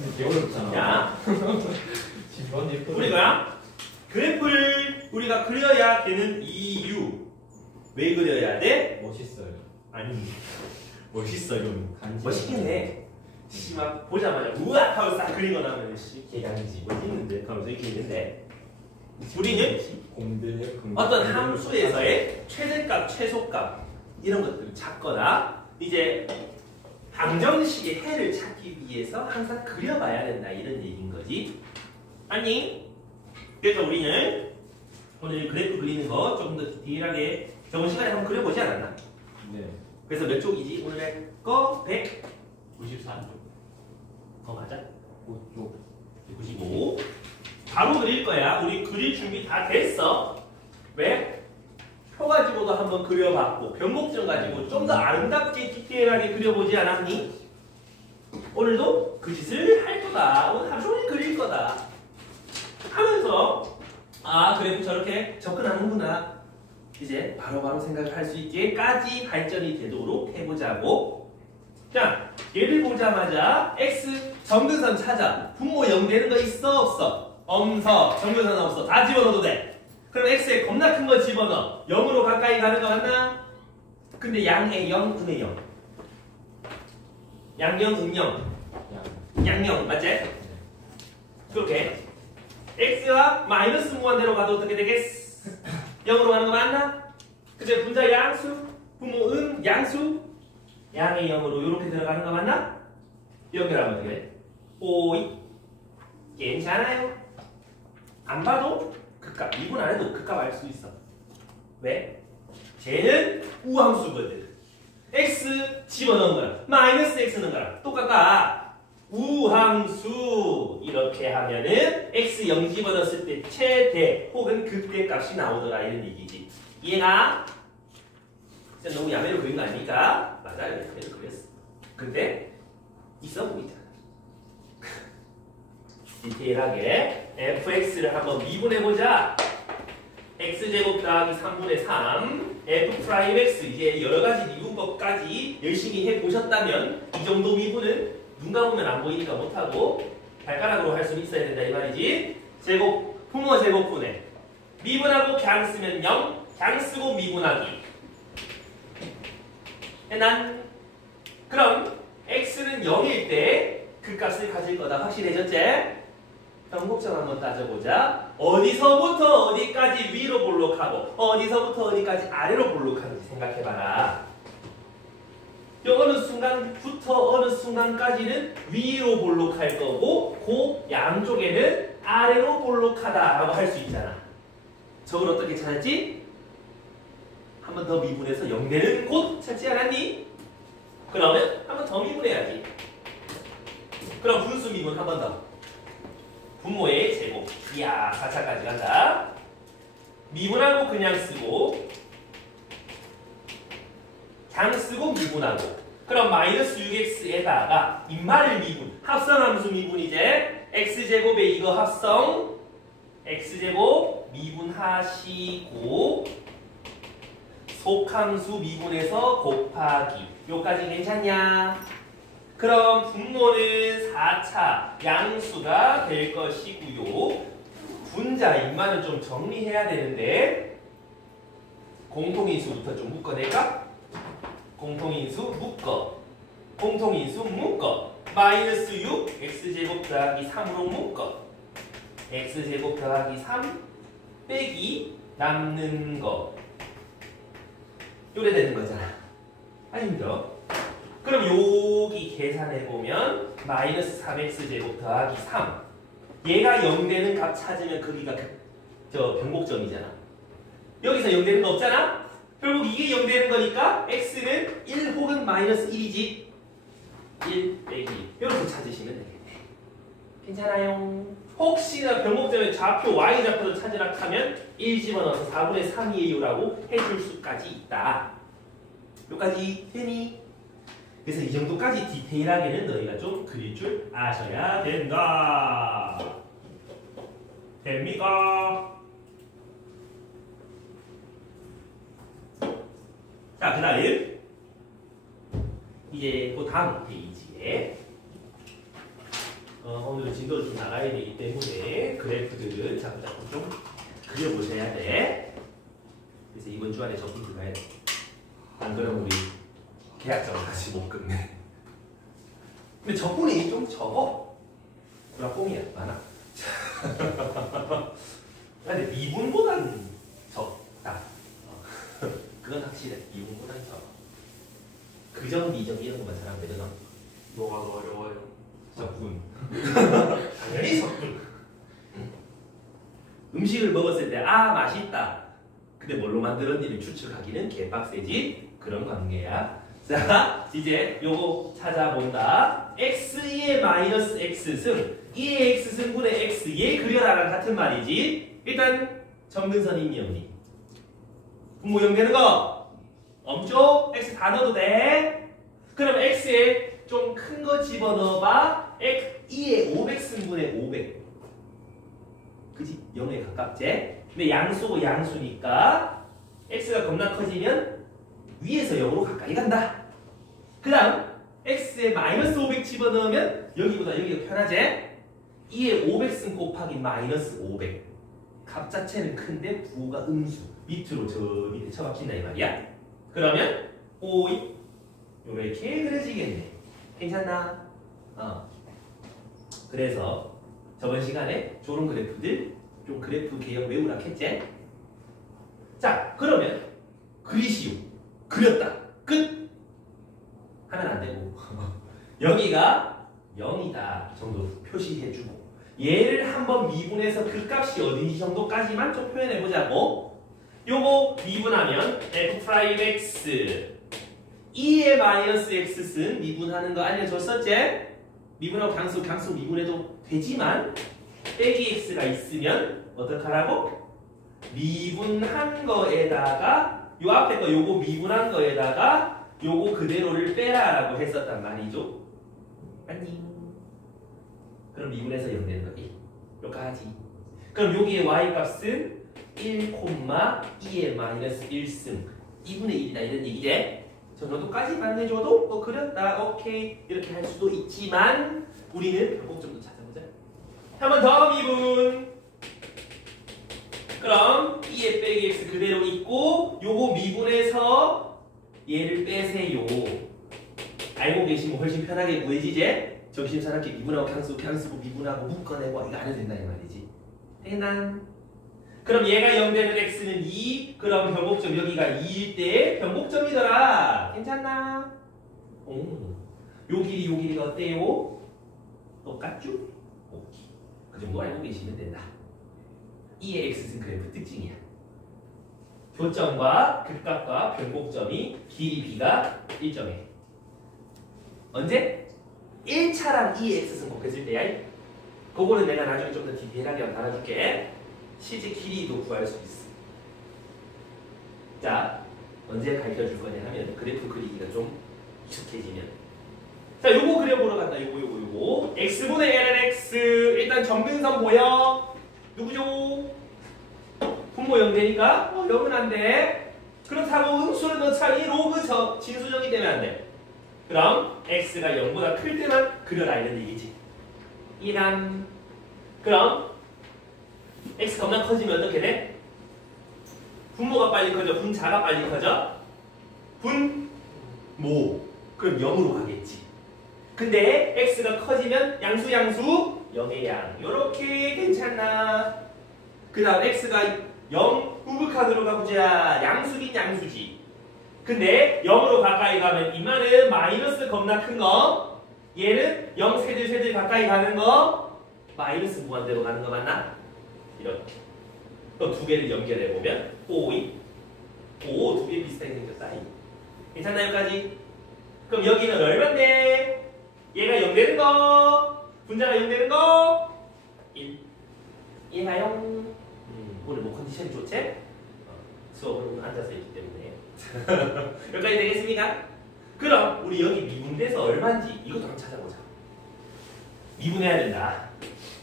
되게 어렵잖아. 자, 지번 예쁘다. 우리가 그래프를 우리가 그려야 되는 이유. 왜 그려야 돼? 멋있어요. 아니, 멋있어요. 간지. 멋있긴 해. 막 보자마자 우와 하고 싹 그린 거 나오면 씨 개간지. 멋있는데 하면서 이렇게 있는데 우리는 공들 어떤 함수에서의 최대값, 최소값 이런 것들을 찾거나 이제 방정식의 해를 찾기 위해서 항상 그려봐야 된다 이런 얘기인 거지. 아니 그래서 우리는 오늘 그래프 그리는 거 조금 더 디테일하게 저번 시간에 한번 그려보지 않았나? 네. 그래서 몇 쪽이지? 오늘의 거 94쪽. 맞아? 5쪽. 95 바로 그릴 거야. 우리 그릴 준비 다 됐어. 왜? 표 가지고도 한번 그려봤고 변곡점 가지고 좀 더 아름답게 디테일하게 그려보지 않았니? 오늘도 그 짓을 할 거다. 오늘 하루 종일 그릴 거다. 하면서 아 그래프 저렇게 접근하는구나. 이제 바로바로 생각을 할 수 있게까지 발전이 되도록 해보자고. 자, 얘를 보자마자 x 점근선 찾아. 분모 0 되는 거 있어 없어? 엄서. 점근선 없어. 다 집어넣어도 돼. 그럼 x에 겁나 큰 거 집어넣어. 0으로 가까이 가는 거 맞나? 근데 양에 0, 음에 0. 양영, 음영. 양영, 맞지? 그렇게 x와 마이너스 무한대로 가도 어떻게 되겠어? 0으로 가는 거 맞나? 그제 분자 양수, 분모 은, 양수 양의 0으로 이렇게 들어가는 거 맞나? 연결하면 어떻게 돼? 오이 괜찮아요. 안 봐도 극값, 미분 안 해도 극값 알 수 있어. 왜? 쟤는 우함수거든. x 집어넣은 거랑 마이너스 x 넣은 거랑 똑같아. 우함수 이렇게 하면은 x 0 집어넣었을 때 최대 혹은 극대값이 나오더라 이런 얘기지. 이해가? 진짜 너무 야매로 그린 거 아닙니까? 맞아요. 야매로 그렸어. 근데 있어 보이잖아. 디테일하게 fx를 한번 미분해보자. x제곱 더하기 3분의 3 f 프라임 x 이제 여러가지 미분법까지 열심히 해보셨다면 이 정도 미분은 눈 감으면 안 보이니까 못하고 발가락으로 할 수는 있어야 된다 이 말이지. 제곱, 부모 제곱분해 미분하고 그냥 쓰면 0 그냥 쓰고 미분하기. 난 그럼 x는 0일 때 그 값을 가질 거다. 확실해졌지? 변곡점 한번 따져보자. 어디서부터 어디까지 위로 볼록하고 어디서부터 어디까지 아래로 볼록하는지 생각해봐라. 어느 순간부터 어느 순간까지는 위로 볼록할 거고 그 양쪽에는 아래로 볼록하다라고 할 수 있잖아. 저걸 어떻게 찾았지? 한 번 더 미분해서 0 되는 곳 찾지 않았니? 그러면 한 번 더 미분해야지. 그럼 분수 미분 한 번 더. 분모의 제곱. 이야 4차까지 간다. 미분하고 그냥 쓰고 그냥 쓰고 미분하고. 그럼 마이너스 6x에다가 인마를 미분. 합성함수 미분 이제 x제곱에 이거 합성 x제곱 미분하시고 속함수 미분해서 곱하기. 요까지 괜찮냐? 그럼 분모는 4차 양수가 될 것이고요. 분자 인마는 좀 정리해야 되는데 공통인수부터 좀 묶어낼까? 공통인수 묶어. 공통인수 묶어. 마이너스 6 x제곱 더하기 3으로 묶어. x제곱 더하기 3 빼기 남는 거. 요래 되는 거잖아. 안 힘들어? 그럼 여기 계산해보면 마이너스 3x제곱 더하기 3 얘가 0 되는 값 찾으면 거기가 저 변곡점이잖아. 여기서 0 되는 거 없잖아? 결국 이게 0 되는 거니까 x는 1 혹은 마이너스 1이지. 1 빼기 이렇게 찾으시면 되겠네. 괜찮아요? 혹시나 변곡점의 좌표 y좌표를 찾으라 하면 1 집어넣어서 4분의 3이에요 라고 해줄 수까지 있다. 여기까지 되니? 그래서 이 정도까지 디테일하게는 너희가 좀 그릴 줄 아셔야 된다. 됩니까? 자, 그 다음 이제 그 다음 페이지에 오늘은 진도를 좀 나가야 되기 때문에 그래프들을 자꾸 좀 그려보셔야 돼. 그래서 이번 주 안에 적분 들어가야 돼. 안 그러면 우리 계약서를 다시 못 끝내. 근데 적분이 좀 적어. 구라뽕이야 많아. 근데 미분보단 적다. 그건 확실해. 미분보단 적. 그정, 미정 이런 것만 잘하면 되잖아. 뭐가 더 어려워요? 적분. 당연히 적분. 음식을 먹었을 때 아 맛있다. 근데 뭘로 만들었는지를 추측하기는 개빡세지. 그런 관계야. 자 이제 요거 찾아본다. x2의 마이너스 x승 2의 x승분의 x 얘 그려라랑 같은 말이지. 일단 점근선 임명리 분모형되는 거 엄죠? x 다 넣어도 돼. 그럼 x에 좀 큰 거 집어넣어봐. 2의 500승분의 500 그지? 0에 가깝지? 근데 양수고 양수니까 x가 겁나 커지면 위에서 0으로 가까이 간다. 그 다음 x에 마이너스 500 집어넣으면 여기보다 여기가 편하지? 2의 500승 곱하기 마이너스 500 값 자체는 큰데 부호가 음수 밑으로 저 밑에 쳐박힌다 이 말이야. 그러면 오이 요렇게 그려지겠네. 괜찮나? 그래서 저번 시간에 저런 그래프들 좀 그래프 개형 외우라 했지? 자 그러면 그리시오 그렸다 끝 하면 안 되고 여기가 0이다 정도 표시해주고 얘를 한번 미분해서 그 값이 어딘지 정도까지만 좀 표현해보자고. 요거 미분하면 f'(x) 2의 마이너스 x승 미분하는 거 알려줬었지? 미분하고 강수 미분해도 되지만 빼기 x가 있으면 어떡하라고? 미분한 거에다가 요 앞에 거 요거 미분한 거에다가 요거 그대로를 빼라라고 했었단 말이죠. 맞니? 그럼 미분해서 0 되는 거 1. 요까지. 그럼 여기에 y 값은 1,2의 마이너스 1승 2분의 1이다 이런 얘기지? 저 정도까지만 해줘도 그렸다 오케이 이렇게 할 수도 있지만 우리는 변곡점도 찾아보자. 한 번 더 미분. 그럼 2의 빼기 x 그대로 있고 요거 미분해서 얘를 빼세요. 알고 계시면 훨씬 편하게 구해지지? 정신사납게 미분하고 강수고 미분하고 묶어내고 이거 안 해도 된다 이 말이지. 되겠나? 그럼 얘가 0 되는 x는 2. 그럼 변곡점 여기가 2일 때 변곡점이더라. 괜찮나? 요 길이가 어때요? 똑같죠? 오케이. 그 정도 알고 계시면 된다. 2의 x승 그래프 특징이야. 교점과 극값과 변곡점이 길이 b가 일정해. 언제? 1차랑 2의 x승 곱했을 때야. 그거는 내가 나중에 좀 더 디테일하게 달아줄게. 실제 길이도 구할 수 있어. 자, 언제 가르쳐줄 거냐 하면 그래프 그리기가 좀 익숙해지면. 자, 요거 그려보러 간다. 요거. x분의 ln x. 일단 점근선 보여. 누구죠? 분모 0 되니까 0은 안 돼. 그렇다고 음수를 넣자니 로그 진수정이 되면 안 돼. 그럼 x가 0보다 클 때만 그려라 이런 얘기지. 이란. 그럼 x 겁나 커지면 어떻게 돼? 분모가 빨리 커져? 분자가 빨리 커져? 분모. 그럼 0으로 가겠지. 근데 x가 커지면 양수 0의 양. 요렇게 괜찮나? 그 다음 x가 0 우극한으로 가보자. 양수긴 양수지. 근데 0으로 가까이 가면 이만은 마이너스 겁나 큰 거. 얘는 0 세들 가까이 가는 거. 마이너스 무한대로 가는 거 맞나? 이렇게. 또 두 개를 연결해보면 오이. 오, 두 개 비슷하게 생겼다. 괜찮나 여기까지? 그럼 여기는 얼만데? 얘가 0 되는 거. 분자가 0 되는 거. 1. 얘가 0. 오늘 뭐 컨디션이 좋지? 수업은 앉아서 있기 때문에. 여기까지 되겠습니까? 그럼 우리 여기 미분돼서 얼마인지 이것도 한번 찾아보자. 미분해야 된다.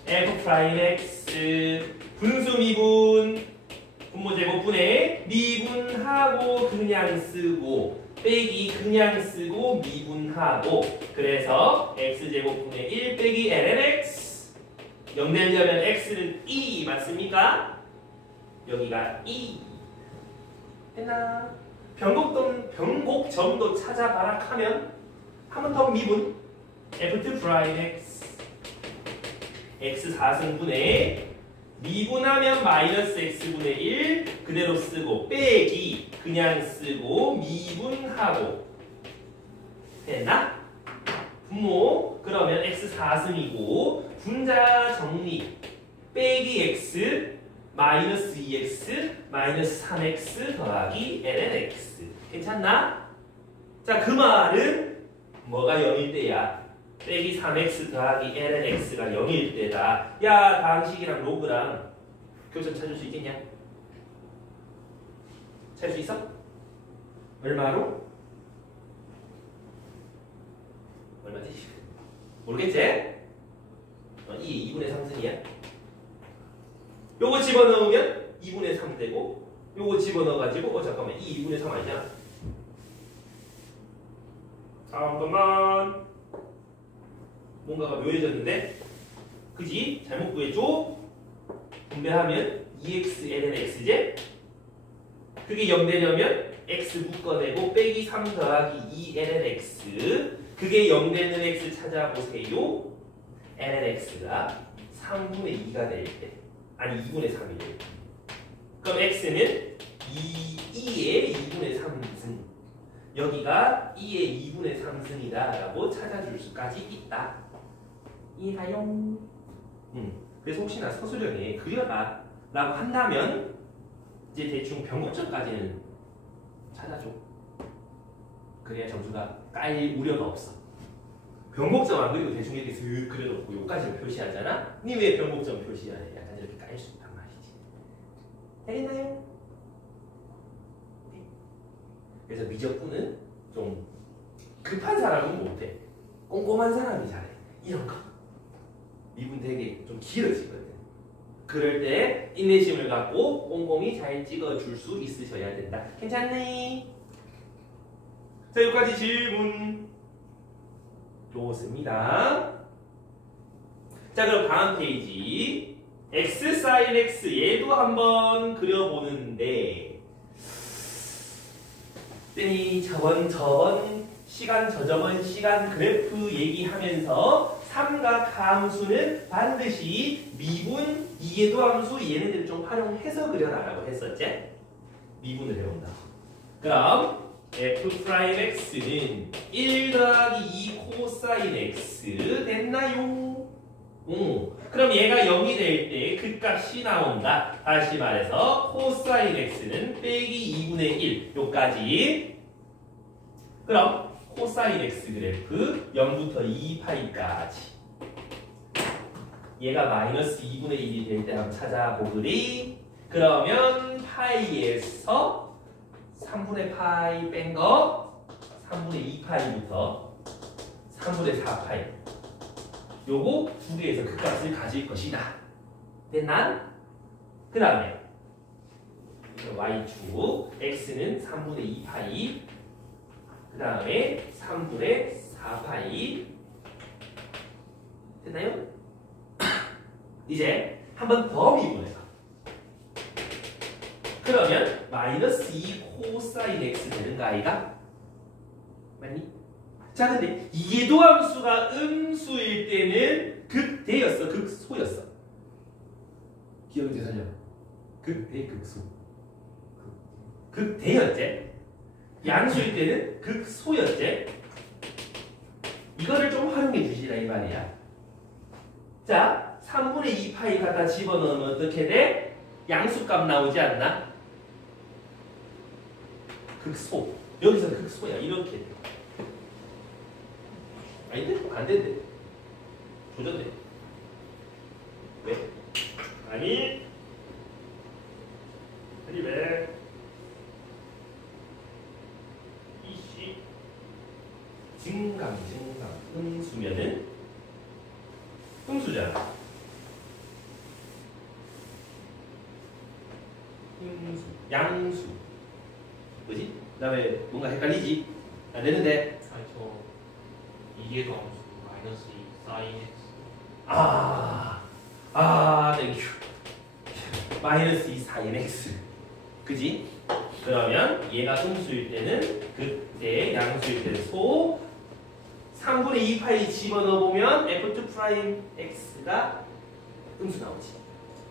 f'(x) 분수 미분 분모 제곱분에 미분하고 그냥 쓰고 빼기 그냥 쓰고 미분하고 그래서 x제곱분의 1 빼기 ln x 0 되려면 x는 2 맞습니까? 여기가 2 됐나? 변곡점도 찾아봐라 하면 한 번 더 미분 f2 프라임 x x 4승분의 미분하면 마이너스 x분의 1 그대로 쓰고 빼기 그냥 쓰고 미분하고 됐나? 분모 그러면 x 4승이고 분자 정리 빼기 x 마이너스 2x 마이너스 3x 더하기 ln x 괜찮나? 자 그 말은 뭐가 0일 때야? 빼기 3x 더하기 ln x가 0일 때다. 야 방식이랑 로그랑 교점 찾을 수 있겠냐? 찾을 수 있어? 얼마로? 얼마지? 모르겠지? 2분의 3승이야. 요거 집어넣으면 2분의 3 되고 요거 집어넣어가지고 잠깐만 2분의 3 아니잖아. 잠깐만 뭔가가 묘해졌는데 그지? 잘못 구해줘. 분배하면 2x ln x제 그게 0 되려면 x 묶어내고 빼기 3 더하기 2 ln x 그게 0 되는 x 찾아보세요. ln x가 3분의 2가 될 때 아니 2분의 3이래. 그럼 x는 2의 2분의 3승 여기가 2의 2분의 3승이다 라고 찾아줄 수까지 있다. 이해가요? 그래서 혹시나 서술형에 그려라 라고 한다면 이제 대충 변곡점까지는 찾아줘. 그래야 점수가 깔 우려가 없어. 변곡점 안 그리고 대충 이렇게 슥 그려놓고 요까지는 표시하잖아? 니 왜 변곡점 표시해야 해? 약간 이렇게 깔 수 있단 말이지. 되겠나요? 네. 그래서 미적분은 좀 급한 사람은 못해. 꼼꼼한 사람이 잘해. 이런 거. 미분 되게 좀 길어지거든. 그럴 때 인내심을 갖고 꼼꼼히 잘 찍어줄 수 있으셔야 된다. 괜찮니? 자, 여기까지 질문. 좋습니다. 자, 그럼 다음 페이지. x sin x 얘도 한번 그려보는데 쌤이 저번 시간 저저번 시간 그래프 얘기하면서 삼각함수는 반드시 미분 이해도함수 얘네들을 좀 활용해서 그려라라고 했었지? 미분을 해온다. 그럼 f'x는 1 더하기 2 코사인 x 됐나요? 그럼 얘가 0이 될 때 그 값이 나온다. 다시 말해서 코사인 x는 빼기 2분의 1 요까지. 그럼 코사인 x 그래프 0부터 2파이까지 얘가 마이너스 2분의 1이 될 때 한번 찾아보으리. 그러면 파이에서 3분의 파이 뺀 거 3분의 2파이부터 3분의 4파이 요거 두 개에서 그 값을 가질 것이다. 됐나? 그 다음에 y축 x는 3분의 2파이 그 다음에 3분의 4파이 됐나요? 이제 한 번 더 미분해서 그러면 마이너스 2 코사인 x 되는가 아이가? 맞니? 자 근데 이해도함수가 음수일 때는 극대였어 극소였어? 기억이 되살려. 극대 극소 극대였지? 양수일 때는 극소였지? 이거를 좀 활용해 주시라 이 말이야. 자 3분의 2파이 갖다 집어넣으면 어떻게 돼? 양수값 나오지 않나? 극소. 여기서 극소야. 이렇게 돼. 아닌데? 안 된대. 조졌네. 왜? 아니 왜? 이씨 증강 음수면은 음수잖아. 음수 양수 뭐지? 그 다음에 뭔가 헷갈리지? 안 되는데 아니 저 이해도 함수 마이너스 2 사인 x 마이너스 2 sin x. 그지? 그러면 얘가 음수일 때는 그때 양수일 때는 소 3분의 2 파이 집어넣어보면 f2 프라임 x가 음수 나오지.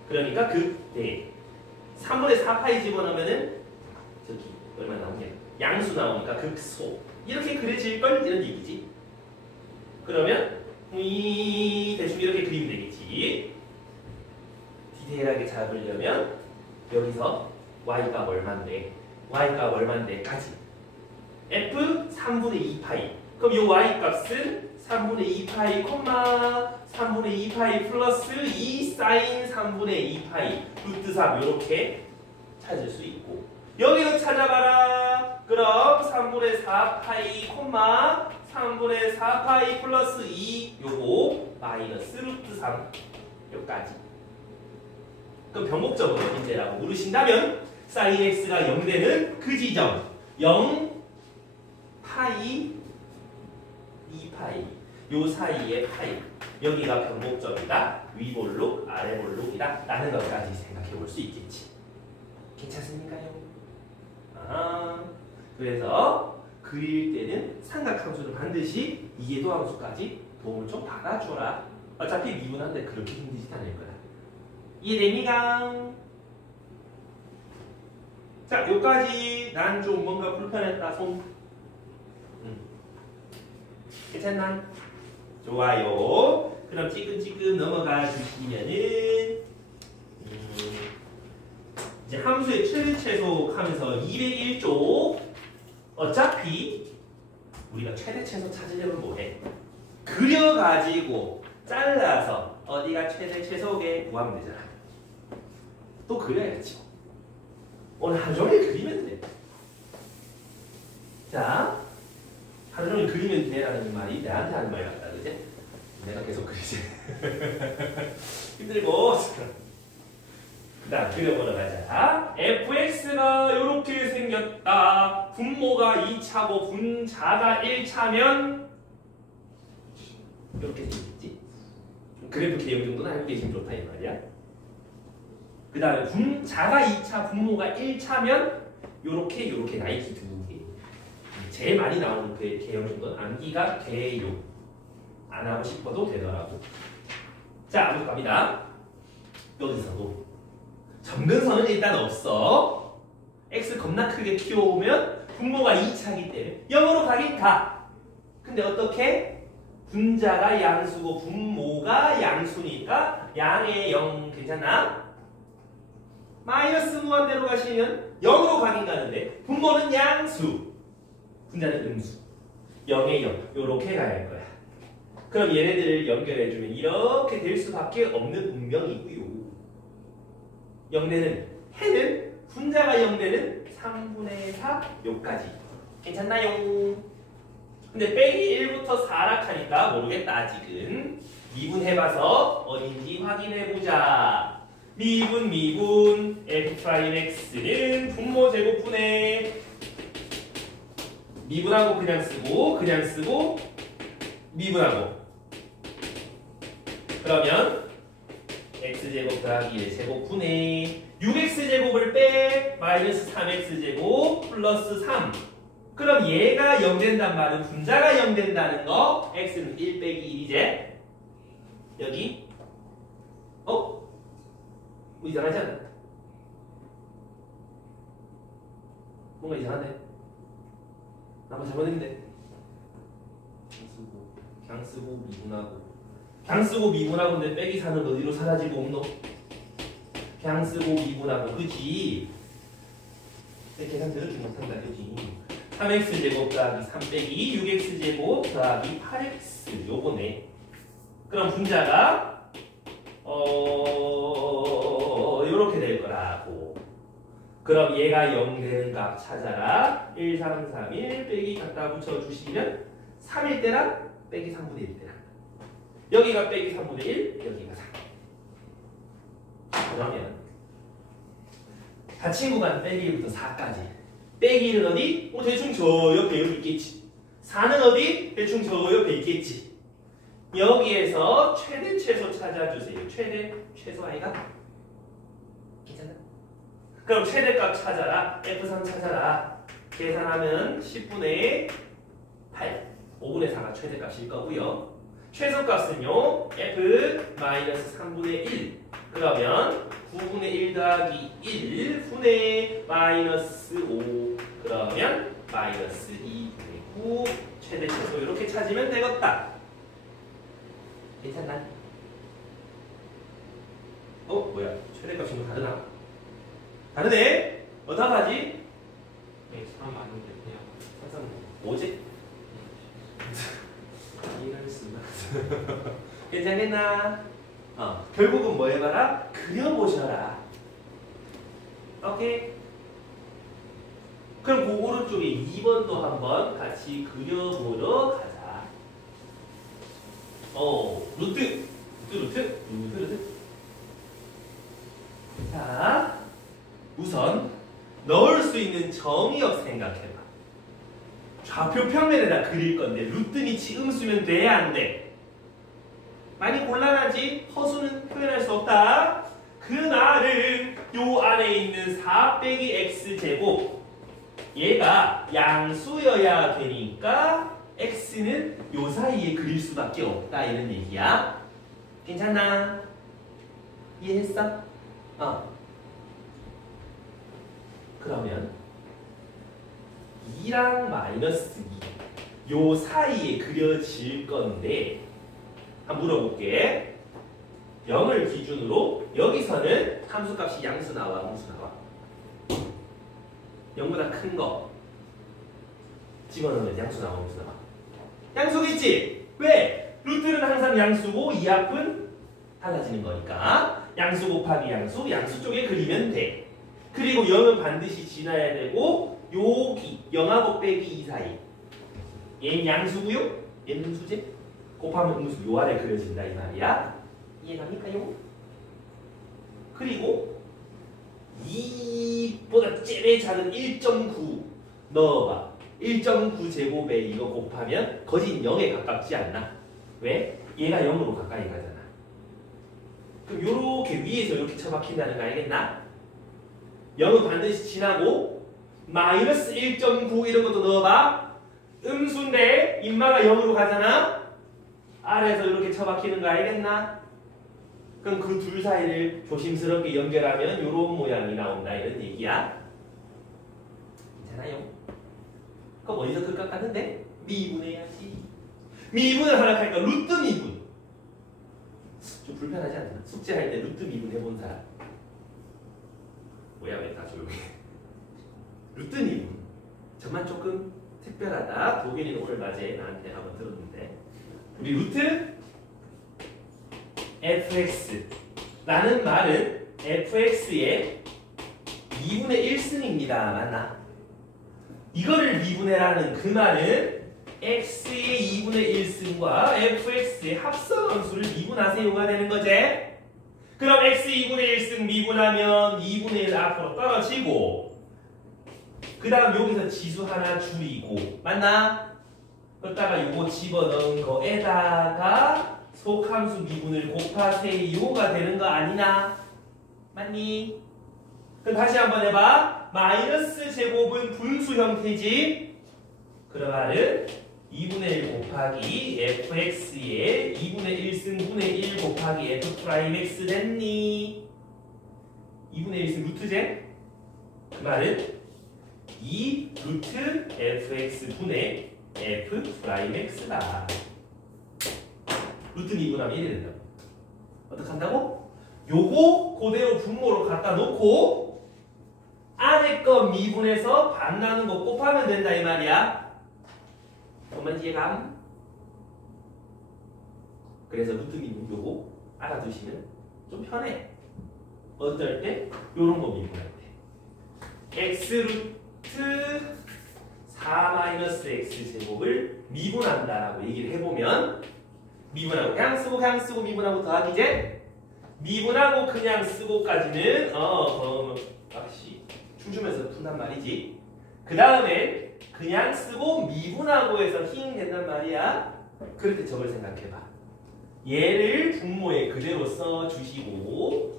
그러니까 그때 3분의 4 파이 집어넣으면은 저기 얼마 나오냐? 양수 나오니까 극소. 이렇게 그려질걸? 이런 얘기지. 그러면 대충 이렇게 그리면 되겠지. 디테일하게 잡으려면 여기서 y가 얼만데 y가 얼만데까지 f 3분의 2 파이. 그럼 이 y 값은 3분의 2 파이, 3분의 2 파이 플러스 2 사인 3분의 2 파이 루트 3 이렇게 찾을 수 있고, 여기도 찾아봐라. 그럼 3분의 4 파이, 3분의 4 파이 플러스 2 요거 마이너스 루트 3 여기까지. 그럼 변곡적으로 문제라고 물으신다면 사인 x가 0되는 그 지점 0 파이 2 파이 요 사이의 파이 여기가 변곡점이다. 위볼록 아래볼록이다 라는 것까지 생각해 볼 수 있겠지. 괜찮습니까요? 그래서 그릴 때는 삼각함수는 반드시 이해도함수까지 도움을 좀 받아줘라. 어차피 미분한데 그렇게 힘들지 않을 거야. 이해됩니까? 자, 여기까지 난 좀 뭔가 불편했다. 손. 괜찮나? 좋아요. 그럼 찌끔찌끔 넘어가 주시면은 이제 함수의 최대 최소 하면서 201쪽 어차피 우리가 최대 최소 찾으려면 뭐해? 그려가지고 잘라서 어디가 최대 최소게 구하면 되잖아. 또 그려야지. 오늘 하루 종일 그리면 돼. 자, 하루 종일 그리면 돼라는 말이 내한테 하는 말 같다, 그지? 내가 계속 그리지. 힘들고. 그 다음 그려보러 가자. fx가 이렇게 생겼다. 분모가 2차고 분자가 1차면 이렇게 생겼지. 그래프 개형 정도는 알고 계시면 좋다 이 말이야. 그 다음에 분자가 2차, 분모가 1차면 요렇게 나이키 두 개. 제일 많이 나오는 그 개형 정도는 암기가 돼요. 안 하고 싶어도 되더라고. 자, 아무튼 갑니다. 여기서도 점근선은 일단 없어. x 겁나 크게 키워오면 분모가 2차기 때문에 0으로 가긴 가. 근데 어떻게? 분자가 양수고 분모가 양수니까 양의 0 괜찮나? 마이너스 무한대로 가시면 0으로 가긴 가는데 분모는 양수, 분자는 음수. 0의 0 요렇게 가야 할 거야. 그럼 얘네들을 연결해주면 이렇게 될 수밖에 없는 운명이고요. 0되는 해는 분자가 0되는 3분의 4 요까지. 괜찮나요? 근데 빼기 1부터 4라 하니까 모르겠다 아직은. 미분해봐서 어딘지 확인해보자. 미분 f'x는 분모 제곱분의 미분하고 그냥 쓰고 미분하고 그러면 x제곱 더하기 1 제곱분의 6x제곱을 빼 마이너스 3x제곱 플러스 3. 그럼 얘가 0 된단 말은 분자가 0 된다는 거. x는 1 빼기 1이제 여기 뭐 이상하지 않나? 뭔가 이상한데? 나만 잘못했는데? 그냥 쓰고 미분하고 근데 빼기 4는 어디로 사라지고 없노? 그냥 쓰고 미분하고 그지? 내 계산 더럽게 못한다 그지? 3x제곱 더하기 3 빼기 6x제곱 더하기 8x 요거네. 그럼 분자가 요렇게 될 거라고. 그럼 얘가 0 되는 값 찾아라. 1, 3, 3, 1 빼기 갖다 붙여주시면 3일 때랑 빼기 3분의 1 때랑 여기가 빼기 3분의 1 여기가 3. 그러면 다 친구간 빼기 1부터 4까지. 빼기 1은 어디? 대충 저 옆에 여기 있겠지. 4는 어디? 대충 저 옆에 있겠지. 여기에서 최대 최소 찾아주세요. 최대 최소 아이가 괜찮아? 그럼 최대값 찾아라. F3 찾아라. 계산하면 10분의 8. 5분의 4가 최대값일 거고요. 최소값은요. F-3분의 1. 그러면 9분의 1 더하기 1분의 -5. 그러면 -2분의 9. 최대 최소 이렇게 찾으면 되겠다. 괜찮나? 뭐야? 최대값이 뭐 다르나? 다르네? 어떡하지? 네, 사람 아닌데 그냥 항상 뭐지? 이럴 수가. 괜찮겠나? 결국은 뭐 해봐라? 그려보셔라. 오케이? 그럼 그 오른쪽에 2번도 한번 같이 그려보러 가자. 루트. 자, 우선 넣을 수 있는 정의역 생각해봐. 좌표 평면에다 그릴 건데 루트 밑이 음수면 돼, 안 돼? 많이 곤란하지? 허수는 표현할 수 없다. 그 말은 요 안에 있는 4 빼기 x제곱 얘가 양수여야 되니까 x는 요 사이에 그릴 수밖에 없다 이런 얘기야. 괜찮나? 이해했어? 그러면 2랑 -2 요 사이에 그려질 건데 한번 물어볼게. 0을 기준으로 여기서는 함수값이 양수 나와, 음수 나와? 0보다 큰 거 집어넣으면 양수 나와, 음수 나와? 양수겠지? 왜? 루트는 항상 양수고 이 앞은 달라지는 거니까 양수 곱하기 양수, 양수 쪽에 그리면 돼. 그리고 0은 반드시 지나야 되고 여기 0하고 빼기 2 사이 얘는 양수고요, 얘는 음수지? 곱하면 음수 요 아래 그려진다 이 말이야. 이해갑니까요? 그리고 2보다 제일 작은 1.9 넣어봐. 1.9 제곱에 이거 곱하면 거진 0에 가깝지 않나? 왜? 얘가 0으로 가까이 가잖아. 그럼 요렇게 위에서 이렇게 처박힌다는 거 알겠나? 0은 반드시 지나고 -1.9 이런 것도 넣어봐. 음수인데 인마가 0으로 가잖아? 아래에서 이렇게 처박히는 거 알겠나? 그럼 그 둘 사이를 조심스럽게 연결하면 이런 모양이 나온다 이런 얘기야. 괜찮아요? 그럼 어디서 그럴 것 같은데? 미분해야지. 미분을 하나 하니까 루트 미분. 좀 불편하지 않나? 숙제할 때 루트 미분 해본 사람. 뭐야 왜 다 조용해? 루트 미분. 정말 조금 특별하다. 도균이는 오늘 낮에 나한테 한번 들었는데 우리 루트 fx라는 말은 fx의 2분의 1승입니다. 맞나? 이거를 미분해라는 그 말은 x의 2분의 1승과 fx의 합성함수를 미분하세요가 되는 거지. 그럼 x 2분의 1승 미분하면 2분의 1 앞으로 떨어지고 그 다음 여기서 지수 하나 줄이고 맞나? 그러다가 요거 집어넣은 거에다가 속함수 미분을 곱하세요가 되는 거 아니나? 맞니? 그럼 다시 한번 해봐. 마이너스 제곱은 분수 형태지. 그런 말은 2분의 1 곱하기 fx에 2분의 1승 분의 1 곱하기 f'x 됐니? 2분의 1승 루트제? 그 말은 2 루트 fx 분의 f'x다. 루트 미분하면 1이 된다고. 어떻게 한다고? 요거 그대로 분모로 갖다 놓고 안에 거 미분해서 반 나눈 거 곱하면 된다 이 말이야. 정말 이해감? 그래서 루트 미분 요거 알아두시면 좀 편해. 어떨 때? 요런 거 미분할 때. x 루트 4-x 제곱을 미분한다라고 얘기를 해보면 미분하고 그냥 쓰고 미분하고 더하기제 미분하고 그냥 쓰고까지는 역시 춤추면서 푼단 말이지. 그 다음에 그냥 쓰고 미분하고 해서 힝 된단 말이야. 그럴 때 저걸 생각해봐. 얘를 분모에 그대로 써주시고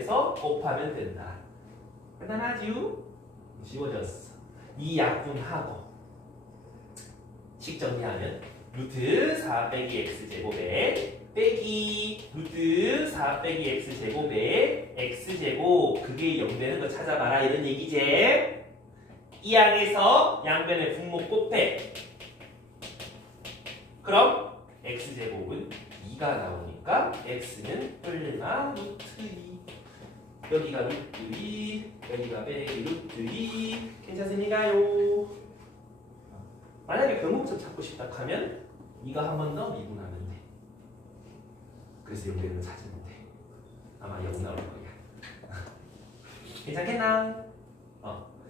양변에서 곱하면 된다. 간단하지요? 쉬워졌어. 이 약분하고 식 정리하면 루트 4 빼기 x제곱에 빼기 루트 4 빼기 x제곱에 x제곱 그게 0 되는 거 찾아봐라 이런 얘기지. 이 항에서 양변의 분모 곱해. 그럼 x제곱은 2가 나오니까 x는 얼마? 루트 2. 여기가 루트 2, 여기가 빼기 루트 2. 괜찮습니까요? 만약에 변곡점 찾고 싶다 하면 2가 한 번 더 미분하면 돼. 그래서 0 되는 거 찾으면 돼. 아마 0 나올 거야. 괜찮겠나?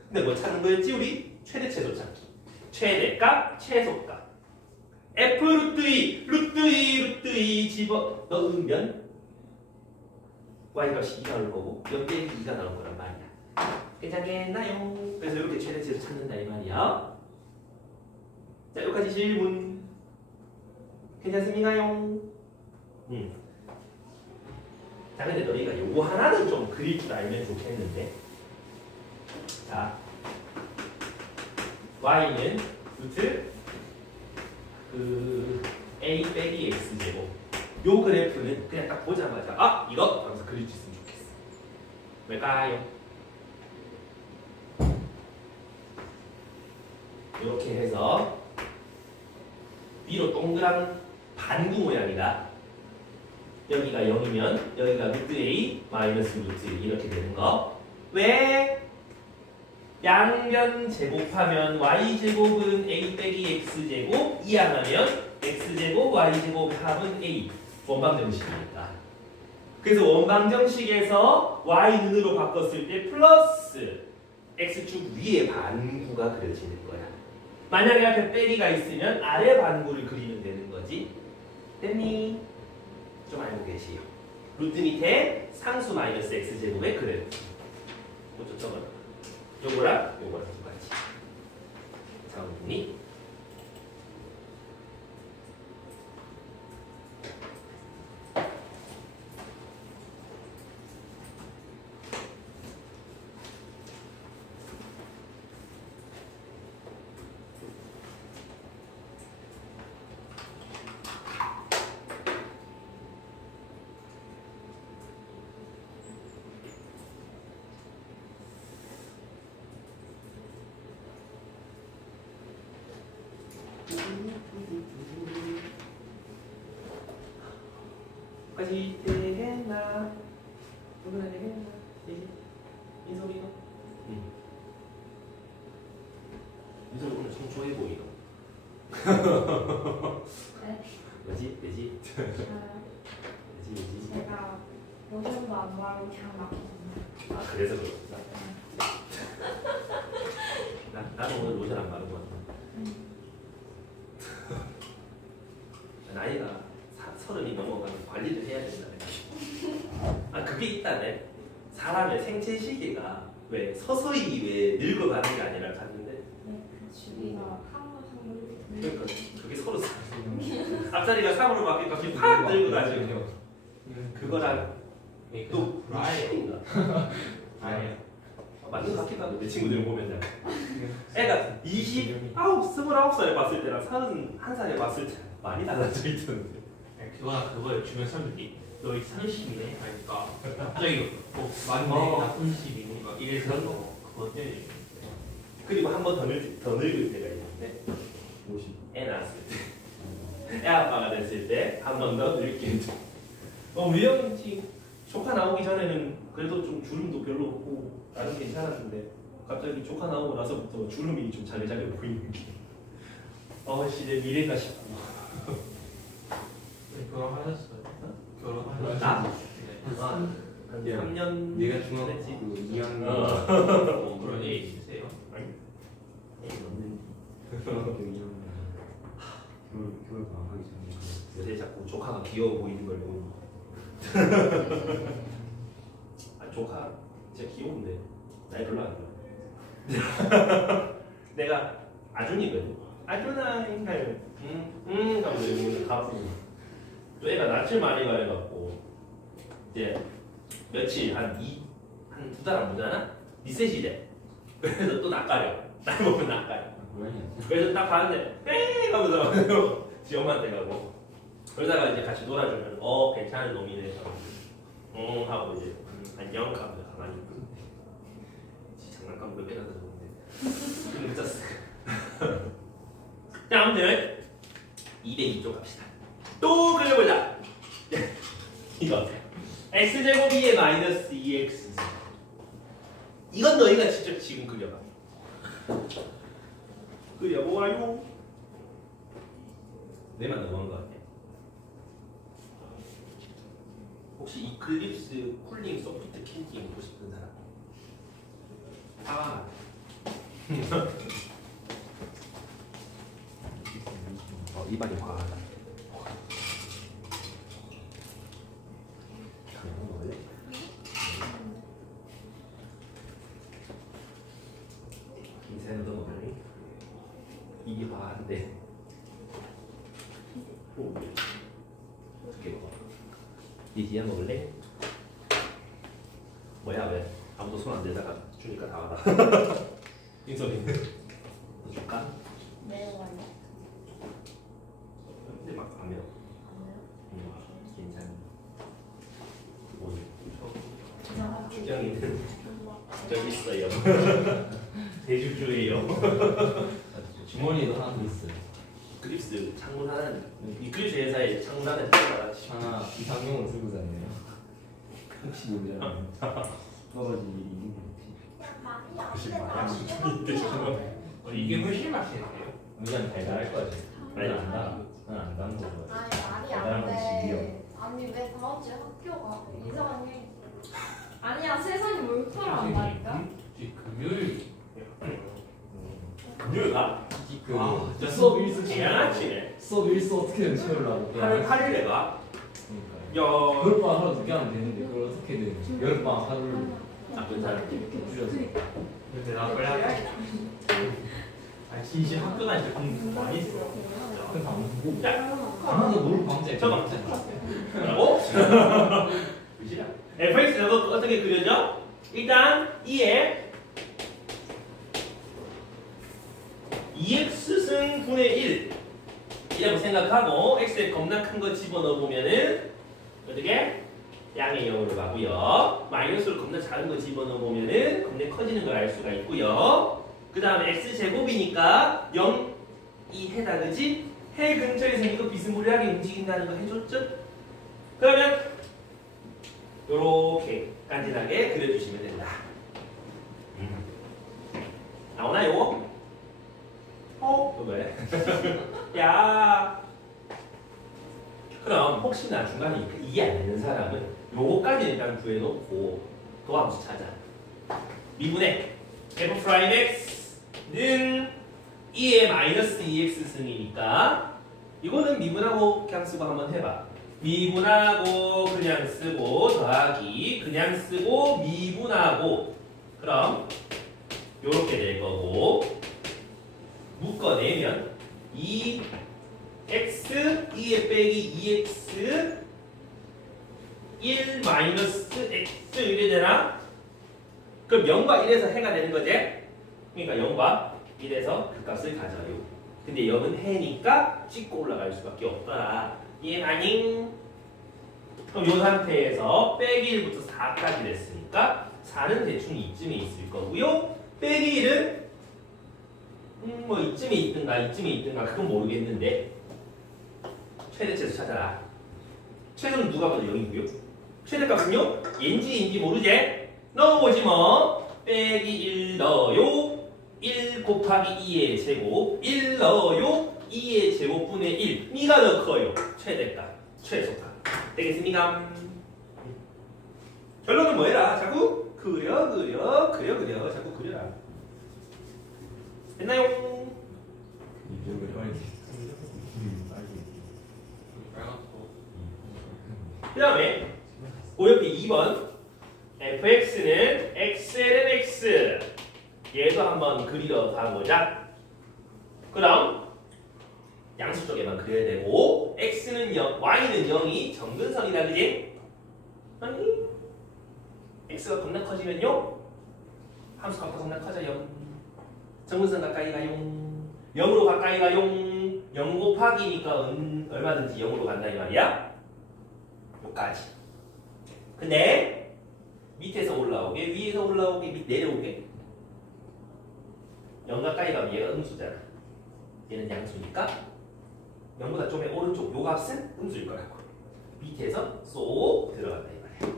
근데 뭐 찾는 거였지 우리? 최대 최소 찾기. 최대값, 최소값. f 루트 2, 루트 2, 루트 2 집어 넣으면 y값이 2가 나올 거고 옆에 2가 나올 거란 말이야. 괜찮겠나요? 그래서 이렇게 최대 최소 찾는다 이 말이야. 자, 여기까지 질문. 괜찮습니까요? 자, 근데 너희가 요거 하나는 좀 그릴 줄 알면 좋겠는데. 자, y는 루트 a 빼기 x제곱. 요 그래프는 그냥 딱 보자마자 아 이거 하면서 그릴 수 있으면 좋겠어. 왜까요? 이렇게 해서 위로 동그란 반구 모양이다. 여기가 0이면 여기가 루트 a 마이너스 루트 1 이렇게 되는 거. 왜? 양변 제곱하면 y제곱은 a 빼기 x제곱 이항하면 x제곱 y제곱 합은 a. 원방정식이니까. 그래서 원방정식에서 y는으로 바꿨을 때 플러스 x축 위에 반구가 그려지는 거야. 만약에 앞에 빼기가 있으면 아래 반구를 그리면 되는 거지. 됐니? 좀 알고 계시요. 루트 밑에 상수 마이너스 x제곱의 그래프. 어쩌면 요거랑 요거랑 똑같이. 정리. 까지 되겠나? 누구나 되겠나? 되지? 민석이가? 응. 민석이 오늘 청초해 보이노. 네? 왜지? 왜지? 왜지? 제가 로션도 안 바르고 그냥 막 아 그래서 그렇구나. 나는 오늘 로션 안 바르고 왔나? 나이가 30이 넘어가면 관리를 해야 된다. 아 그게 있다네. 사람의 생체 시계가 왜 서서히 왜 늙어가는 게 아니라 갔는데. 네, 그 주기가 하루 그러니까 그게 서로 앞자리가 3으로 바뀌니까 갑자기 팍 늙어가지고 그거랑 또 라이인가? 아예 맞는 것 같기도 하고 내 친구들 보면 애가 29살에 봤을 때랑 31살에 봤을 때 많이 달라져 있던데. 그거에 주변 사람들이 너희 30이네 하니까 갑자기 맞네 나 30이니까 이래서 그거 때문에. 그리고 한 번 더 늙을 때가 있는데 50. 애 낳았을 때, 애 아빠가 됐을 때 한 번 더 늙게 돼. 위험지 조카 나오기 전에는 그래도 좀 주름도 별로 없고 나름 괜찮았는데 갑자기 조카 나오고 나서부터 주름이 좀 자글자글 보이는 게 내 미래가 싶고. 결혼하셨어요? 결혼하셨어요? 나? 네. 한 3년 내가 중학교 됐지. 2학년 그런 애 있으세요? 중학교 2학년 겨울 방학하기 전에 요새 자꾸 조카가 귀여워 보이는 걸 보고. 아 조카 진짜 귀여운데 나이 별로 안 좋아. 내가 아준이거든. 아준아 인가요? 하고 이러면 가고 또 애가 낯을 많이 가해갖고 이제 며칠 한 두 달 안 보잖아. 리셋이 돼. 그래서 또 낯가려. 날 보면 낯가려. 고양이 그래서 딱 봤는데 에이 하면서 지 엄마한테 가고 그러다가 이제 같이 놀아주면 괜찮은 놈이네 하고 이제 안녕 하면서 가만히 있고 장난감 몇 개나 들었는데 늦었어. 자 아무튼 202쪽 갑시다. 또 그려보자. 이거 x제곱 2의 마이너스 2x 이건 너희가 직접 지금 그려봐. 그려보아요. 내만 넘어간 것 같아. 혹시 이클립스 쿨링 소프트 캔디 보고 싶은 사람? 아. 입안이 과하다. 당연히 먹을래? 인생은 더 먹을래? 입이 과한데. 어떻게 먹어? 이 뒤에 먹을래? 뭐야 왜? 아무도 손 안 대다가 주니까 다 와라. 인선이 너 줄까? 매워요. 근데 막 안 매워. 괜찮아. 오늘 주경이는 저기 있어요. 대주주예요. 주머니에도 하나 더 있어요. 그립스 창문하는 이 그립스 회사에 창문하는 회사가 하나 이상용을 쓰고 다녀요. 혹시 모르잖아요. 떨어지기 일이 많이 이게 훨씬 맛있는데요? 그냥 달달할 거지. 아니, 안 달. 난안 단 거 좋아해. 아니 말이 안 돼. 아니 왜 다음 주에 학교가 이상하게 아니야 세상이 몰카한다니까. 금요일 금요일가? 그 진짜 수업 일수 개양아치네. 수업 일수 어떻게든 채우려고. 8월 8일에 가? 그러니까. 야 겨울방학 하루 늦게 하면 되는데 그걸 어떻게든 여름방학 하루를 나쁜 사람. 줄여서. 근데 나 빨리 하자. 아니 진심 학교 다닐 때 공부 많이 했어. 그건 다 보고. 야 하나도 놀 방제. 잠깐만. 뭐라고? 그지라. fx는 어떻게 그려져? 일단 2에 2x승 분의 1 이라고 생각하고 x에 겁나 큰 거 집어넣어 보면은 어떻게? 양의 0으로 가고요. 마이너스로 겁나 작은 거 집어넣어 보면은 겁나 커지는 걸 알 수가 있고요. 그 다음에 x제곱이니까 0이 해다 그지? 해 근처에서 이거 비스무리하게 움직인다는 거 해줬죠? 그러면 요렇게 간단하게 그려주시면 된다. 나오나요? 왜? 야. 그럼 혹시나 중간에 이해 안 되는 사람은 요거까지 일단 구해놓고 그 함수 찾아. 미분의 f 프라임 x는 2의 마이너스 2x 승이니까 이거는 미분하고 그냥 쓰고 한번 해봐. 미분하고 그냥 쓰고 더하기 그냥 쓰고 미분하고 그럼 요렇게 될 거고 묶어내면 2x 2에 빼기 2x 1 마이너스 x 이래 되나? 그럼 0과 1에서 해가 되는 거지? 그러니까 0과 1에서 그 값을 가져요. 근데 0은 해니까 찍고 올라갈 수밖에 없더라. 이해 아닝? 그럼 이 상태에서 빼기 1부터 4까지 됐으니까 4는 대충 이쯤에 있을 거고요. 빼기 1은 뭐 이쯤에 있든가 그건 모르겠는데 최대치에서 찾아라. 최소는 누가 봐도 0이고요. 최대값은요? 얘인지 모르지? 넣어보지 뭐. 빼기 1 넣어요. 1 곱하기 2의 제곱 1 넣어요. 2의 제곱분의 1 미가 더 커요. 최대값, 최소값 되겠습니까? 결론은 뭐해라? 자꾸 그려 자꾸 그려라. 됐나요? 이쪽을 빨리. 그 다음에 오역비 2번 fx는 xln x 얘도 한번 그리러 가보자. 그럼 양수 쪽에만 그려야 되고 x는 0, y는 0이 정근선이다 그지? 아니 x가 겁나 커지면요 함수 값도 겁나 커져요. 정근선 가까이 가요. 0으로 가까이 가요. 0 곱하기니까 얼마든지 0으로 간다 이 말이야. 여기까지. 근데 밑에서 올라오게 위에서 올라오게 밑 내려오게 0 가까이 가면 얘가 음수잖아. 얘는 양수니까 0보다 좀 오른쪽 요 값은 음수일 거라고. 밑에서 쏙 들어간다 이 말이야.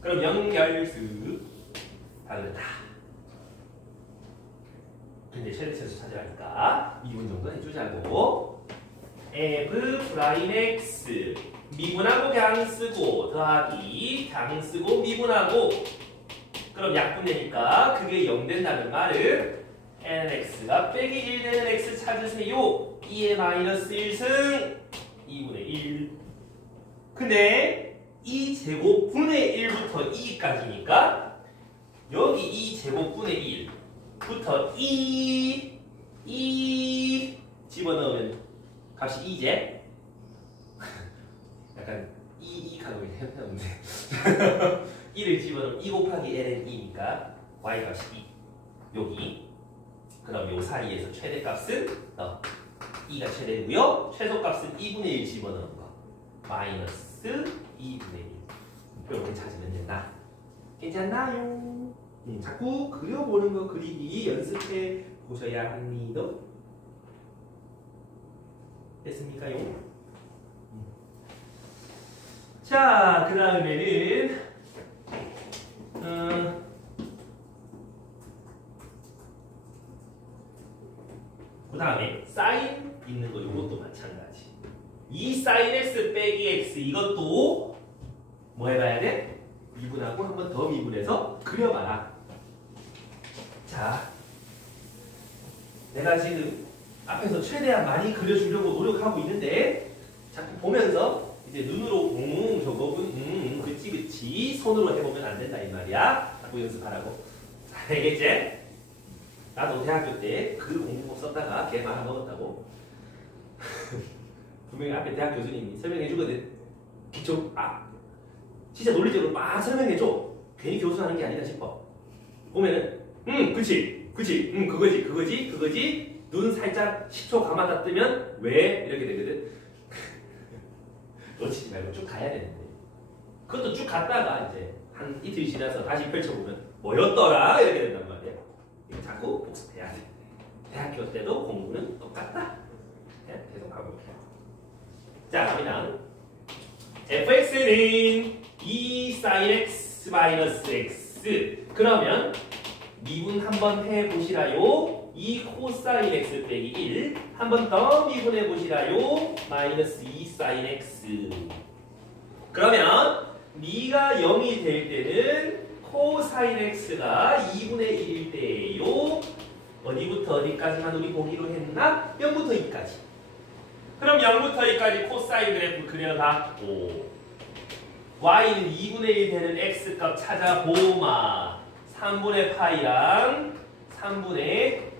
그럼 연결수 다 그렇다. 근데 최대치수 찾으라니까 2분 정도 해주자고. f 프라임 x 미분하고 그냥 쓰고 더하기 그냥 쓰고 미분하고 그럼 약분되니까 그게 0 된다는 말은 nx가 빼기 1 되는 x 찾으세요. 2의 마이너스 1승 2분의 1. 근데 2제곱분의 1부터 2까지니까 여기 2제곱분의 1부터 2 집어넣으면 값이 2제? 약간 2 하고 했는데 1을 집어넣으면 2 곱하기 ln 2니까 y 값이 2 여기 그럼 요 사이에서 최대값은 2가 최대고요. 최소값은 2분의 1 집어넣은 거 마이너스 2분의 1 이렇게 찾으면 된다. 괜찮나요? 자꾸 그려보는 거 그리기 연습해 보셔야 합니다. 됐습니까요? 자, 그 다음에는 그 다음에 사인 있는 거 이것도 마찬가지. 이 사인 x 빼기 x 이것도 뭐 해봐야 돼? 미분하고 한 번 더 미분해서 그려봐라. 자, 내가 지금 앞에서 최대한 많이 그려주려고 노력하고 있는데 자꾸 보면서 이제 눈으로 저거 그치 손으로 해보면 안 된다 이 말이야. 자꾸 연습하라고. 알겠지? 나도 대학교 때 그 공부법 썼다가 걔 말아 먹었다고. 분명히 앞에 대학 교수님이 설명해주거든. 기초 진짜 논리적으로 막 설명해줘. 괜히 교수하는 게 아니다 싶어. 보면은 그치 그거지 눈 살짝 10초 감았다 뜨면 왜 이렇게 되거든. 놓치지 말고 쭉 가야 되는데 그것도 쭉 갔다가 이제 한 이틀 지나서 다시 펼쳐보면 뭐였더라 이렇게 된단 말이야. 이거 자꾸 복습해야 돼. 대학교 때도 공부는 똑같다. 계속 가볼게. 자, 갑니다. fx는 2 sin x 마이너스 x. 그러면 미분 한번 해보시라요. 2 코사인 x 빼기 1. 한 번 더 미분해 보시라요. 마이너스 2 sin x. 그러면 미가 0이 될 때는 코사인 x가 2분의 1일 때예요. 어디부터 어디까지만 우리 보기로 했나? 0부터 2까지. 그럼 0부터 2까지 코사인 그래프 그려봤고 y는 2분의 1 되는 x값 찾아보마. 3분의 파이랑 3분의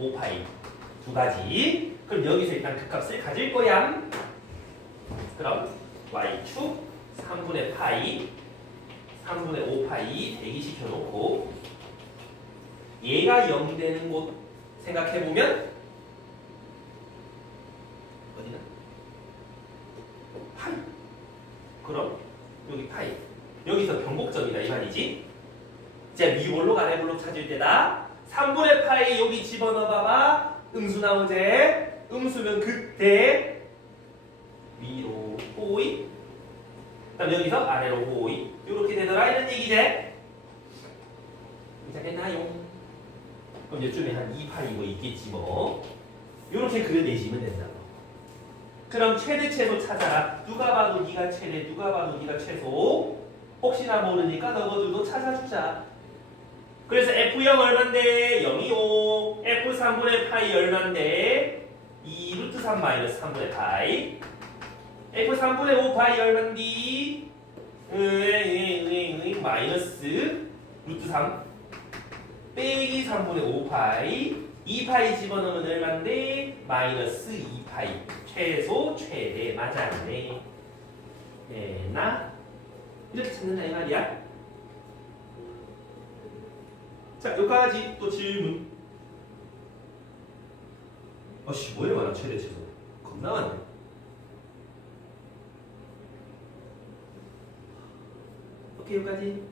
5파이 두 가지. 그럼 여기서 일단 그 값을 가질 거야. 그럼 y축 3분의 파이 3분의 5파이 대기시켜 놓고 얘가 0 되는 곳 생각해보면 어디나? 파이. 그럼 여기 파이. 여기서 변곡점이다 이 말이지. 이제 미볼록 아래볼록 찾을 때다. 3분의 파이 여기 집어넣어봐봐. 음수 나오지? 음수면 그때 위로 호이. 그럼 여기서 아래로 호이. 이렇게 되더라 이런 얘기지. 괜찮겠나요? 그럼 요즘에 한 2파이 이거 있겠지 뭐. 이렇게 그려내시면 된다고. 그럼 최대 최소 찾아라. 누가 봐도 네가 최대, 누가 봐도 네가 최소. 혹시나 모르니까 너희들도 찾아주자. 그래서 F0 얼만데? 0이요. F 3분의 파이 얼만데? 2 루트 3 마이너스 3분의 파이. F 3분의 5 파이 얼만디? 마이너스 루트 3 빼기 3분의 5 파이. 2 파이 집어넣으면 얼만데? 마이너스 2 파이. 최소 최대 맞았네. 나 이렇게 찾는다 이 말이야. 자, 여기까지 또 질문. 아씨, 뭐에 많아 최대 최소. 겁나 많네. 오케이, 여기까지.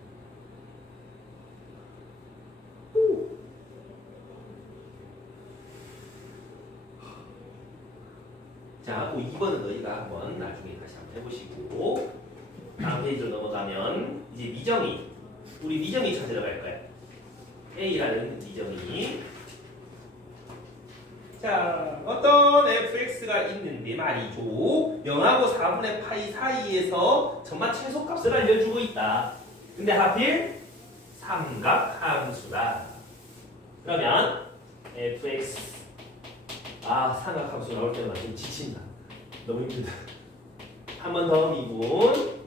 자, 2번은 너희가 한번 나중에 다시 한번 해보시고 다음 페이지로 넘어가면 이제 미정이 우리 미정이 찾으러 갈 거야. A라는 미정이. 자, 어떤 fx가 있는데 말이죠. 0하고 4분의 파이 사이에서 정말 최소값을 알려주고 있다. 근데 하필 삼각함수다. 그러면 fx 삼각함수 나올 때마다 좀 지친다. 너무 힘들다. 한 번 더 미분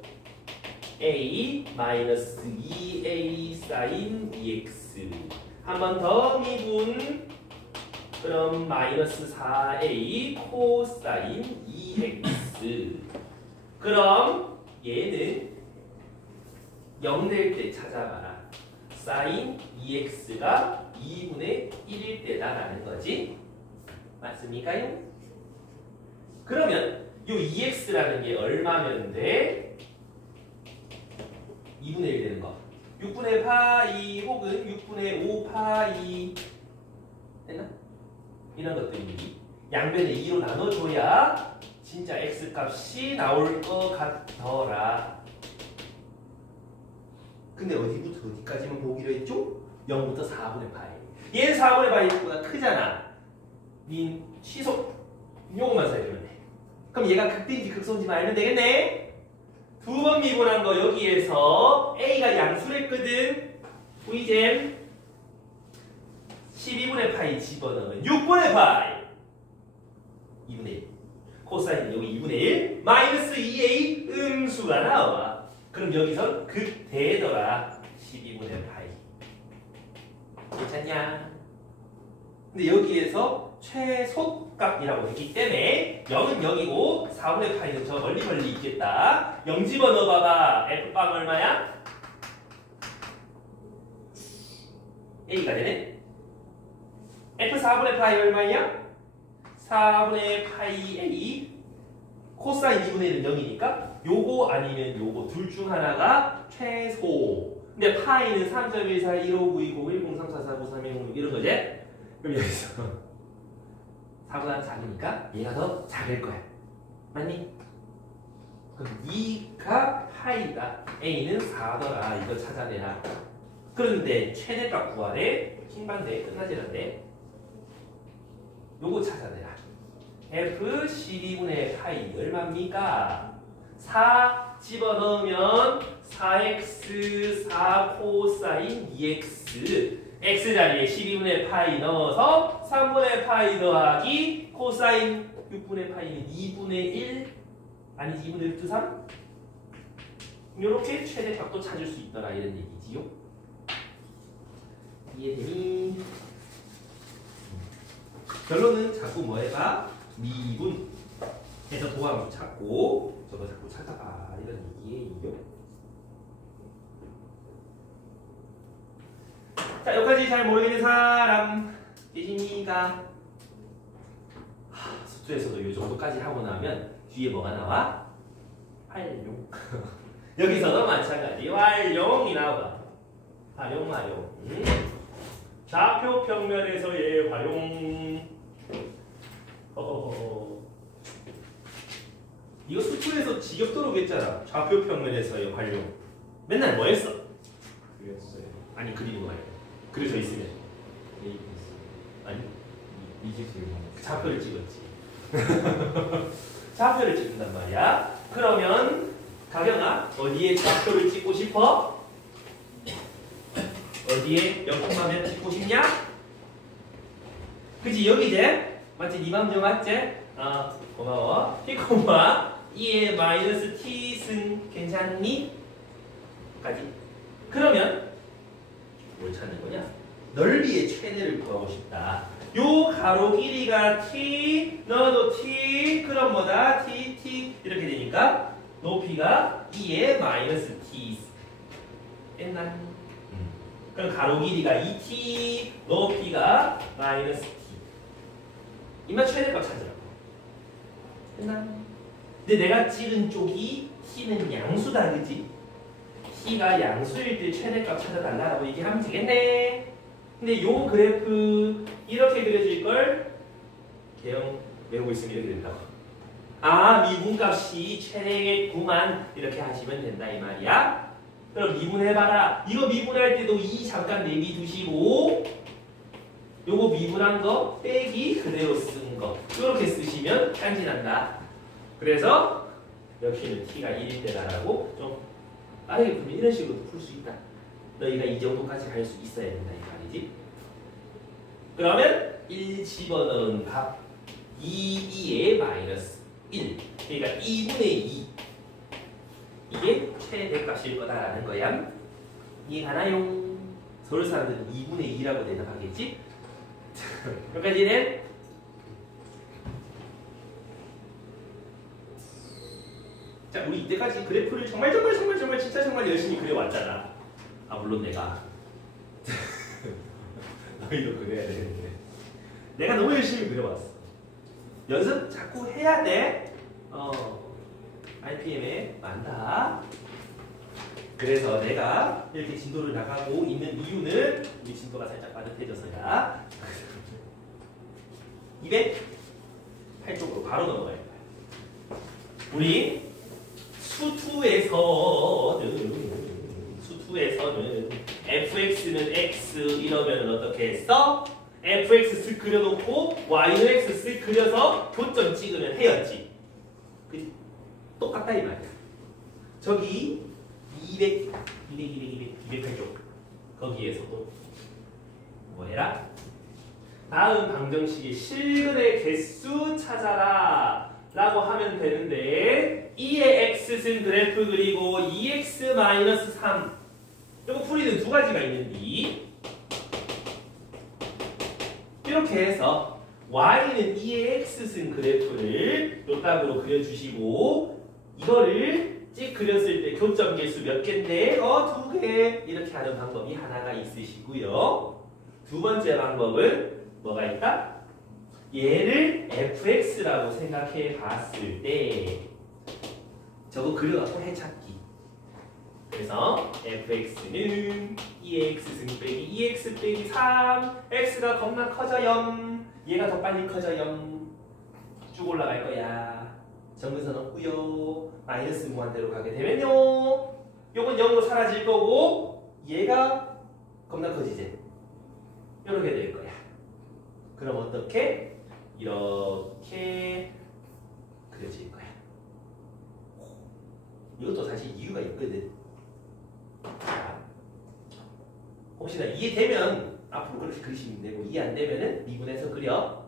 a 마이너스 2a 사인 2x. 한 번 더 미분 그럼 마이너스 4a 코사인 2x. 그럼 얘는 0 될 때 찾아봐라. 사인 2x가 2분의 1일 때다라는 거지. 맞습니까요? 그러면 요 2x라는 게 얼마면 돼? 2분의 1 되는 거. 6분의 파이 혹은 6분의 5 파이 됐나? 이런 것들이 양변을 2로 나눠줘야 진짜 x값이 나올 것 같더라. 근데 어디부터 어디까지만 보기로 했죠? 0부터 4분의 파이. 얘는 4분의 파이보다 크잖아. 민 취소. 요것만 써주면 돼. 그럼 얘가 극대인지 극소인지만 알면 되겠네. 두 번 미분한 거 여기에서 A가 양수랬거든. V잼 12분의 파이 집어넣으면 6분의 파이 2분의 1 코사인 여기 2분의 1 마이너스 2A 음수가 나와. 그럼 여기선 극대더라. 12분의 파이 괜찮냐? 근데 여기에서 최소값이라고 했기 때문에 0은 0이고 4분의 파이는 저 멀리 있겠다. 0 집어넣어봐봐. F빵 얼마야? A가 되네. F 4분의 파이 얼마냐? 4분의 파이 A 코사인 2분의 1은 0이니까 요거 아니면 요거 둘 중 하나가 최소. 근데 파이는 3.14, 1592, 10, 34, 49, 310 이런 거지? 그럼 여기서 4보다 작으니까 얘가 더 작을 거야. 맞니? 그럼 2가 파이다. A는 4더라. 이거 찾아내라. 그런데 최대값 구하래. 킹반대 끝나지 않네. 요거 찾아내라. F 12분의 파이 얼마입니까? 4 집어넣으면 4x 4 코사인 2x. x자리에 12분의 파이 넣어서 3분의 파이 더하기 코사인 6분의 파이는 2분의 1 아니지 2분의 1 2, 3? 이렇게 최대값도 찾을 수 있더라 이런 얘기지요. 이해되니? 결론은 자꾸 뭐 해봐? 미분 해서 도함수 찾고 저거 자꾸 찾아봐 이런 얘기예요. 자, 여기까지 잘 모르겠는 사람 계십니까? 수투에서도 이 정도까지 하고 나면 뒤에 뭐가 나와? 활용. 여기서도 마찬가지 활용이 나와. 활용. 좌표 평면에서의 활용. 이거 수투에서 지겹도록 했잖아. 좌표 평면에서의 활용. 맨날 뭐 했어? 그렸어요. 아니 그리는 거야. 그려져 있으면 아니 좌표를 찍었지. 좌표를 찍는단 말이야. 그러면 가경아 어디에 좌표를 찍고 싶어? 어디에 옆에만 찍고 싶냐? 그치 여기지? 맞지? 네 맘대로 맞지? 고마워. 피콤마 2의 마이너스 t승 괜찮니? 까지. 그러면 뭘 찾는 거냐? 넓이의 최대를 구하고 싶다. 요 가로 길이가 t, 너도 t, 그럼 뭐다? t 이렇게 되니까 높이가 2의 마이너스 t. 옛날 그럼 가로 길이가 2t, 높이가 마이너스 t. 이만 최대값 찾으라고. 끝나. 근데 내가 찍은 쪽이 t는 양수다, 그지? t가 양수일 때 최대값 찾아달라고 얘기하면 되겠네. 근데 요 그래프 이렇게 그려질 걸 개형 외우고 있으면 이렇게 된다고. 아, 미분값이 최대겠구만 이렇게 하시면 된다 이 말이야. 그럼 미분해봐라. 이거 미분할 때도 이 잠깐 내비 두시고 요거 미분한 거 빼기 그대로 쓴 거 이렇게 쓰시면 간지난다. 그래서 여기는 t가 1일 때다라고 좀 빠르게 풀면 이런 식으로도 풀 수 있다. 너희가 이 정도까지 갈 수 있어야 된다 이 말이지. 그러면 1 집어넣은 값 2에 마이너스 1. 그러니까 2분의 2. 이게 최대값일 거다라는 거야. 이해가나요? 서울 사람들은 2분의 2라고 대답하겠지? 여기까지는 자, 우리 이때까지 그래프를 정말 진짜 정말 열심히 그려왔잖아. 아, 물론 내가 너희도 그래야 되는데 내가 너무 열심히 그려왔어. 연습 자꾸 해야 돼. RPM에 많다. 그래서 내가 이렇게 진도를 나가고 있는 이유는 우리 진도가 살짝 빠듯해져서야. 208쪽으로 바로 넘어갈 거야. 우리 수투에서는 fx는 x 이러면 어떻게 했어? fx 쓱 그려놓고 y는 x 쓱 그려서 교점 찍으면 해였지. 그치? 똑같다 이 말이야. 저기 208쪽 거기에서도 뭐 해라? 다음 방정식의 실근의 개수 찾아라 라고 하면 되는데 2의 x승 그래프 그리고 2x-3 이거 풀이는 두 가지가 있는데 이렇게 해서 y는 2의 x승 그래프를 요딱으로 그려주시고 이거를 찍 그렸을 때 교점 개수 몇 개인데? 2개 이렇게 하는 방법이 하나가 있으시고요. 두 번째 방법은 뭐가 있다? 얘를 fx라고 생각해 봤을 때 저거 그려갖고 해찾기. 그래서 fx는 2x 빼기 2x 빼기 3 x가 겁나 커져요. 얘가 더 빨리 커져요. 쭉 올라갈 거야. 정근선 없고요. 마이너스 무한대로 가게 되면요. 요건 0으로 사라질 거고 얘가 겁나 커지지. 이렇게 될 거야. 그럼 어떻게? 이렇게 그려질 거야. 이것도 사실 이유가 있거든. 자, 혹시나 이해되면 앞으로 그렇게 그리시면 되고 이해 안 되면은 미분해서 그려.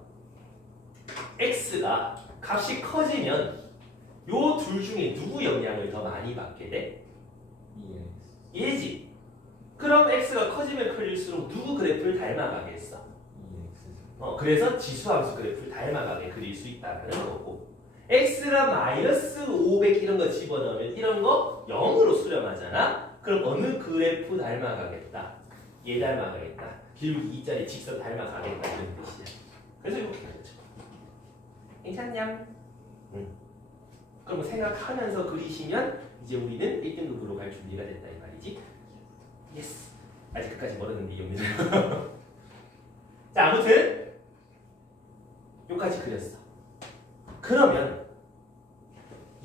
x가 값이 커지면 요 둘 중에 누구 영향을 더 많이 받게 돼? 얘지. 그럼 x가 커지면 클수록 누구 그래프를 닮아가겠어? 그래서 지수함수 그래프를 닮아가게 그릴 수 있다는 거고 x가 마이너스 500 이런 거 집어넣으면 이런 거 0으로 수렴하잖아. 그럼 어느 그래프 닮아가겠다? 얘 닮아가겠다. 길기 2짜리 직선 닮아가겠다 이런 뜻이야. 그래서 이렇게 그렸죠. 괜찮냐? 그럼 생각하면서 그리시면 이제 우리는 1등급으로 갈 준비가 됐다 이 말이지. 예스. 아직 끝까지 멀었는데 이용되죠. 자, 아무튼 여기까지 그렸어. 그러면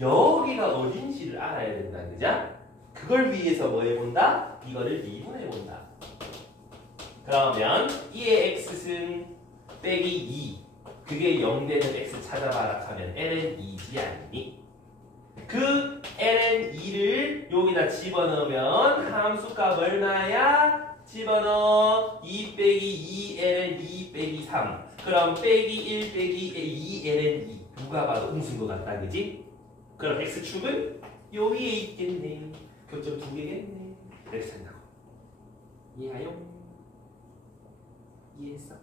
여기가 어딘지를 알아야 된다, 그죠? 그걸 위해서 뭐 해본다? 이거를 미분해본다. 그러면 2의 x승 빼기 2 그게 0 되는 x 찾아봐라 하면 ln 2지 않니? 그 ln 2를 여기다 집어넣으면 함수값 얼마야? 집어넣어 2 빼기 2 ln 2 빼기 3 그럼 빼기 1 빼기 2 ln 2 누가 봐도 웅순 것 같다, 그지? 그럼 x축은 요 위에 있겠네. 교점 2개겠네. 이렇게 산다고. 이해하요? 이해했어?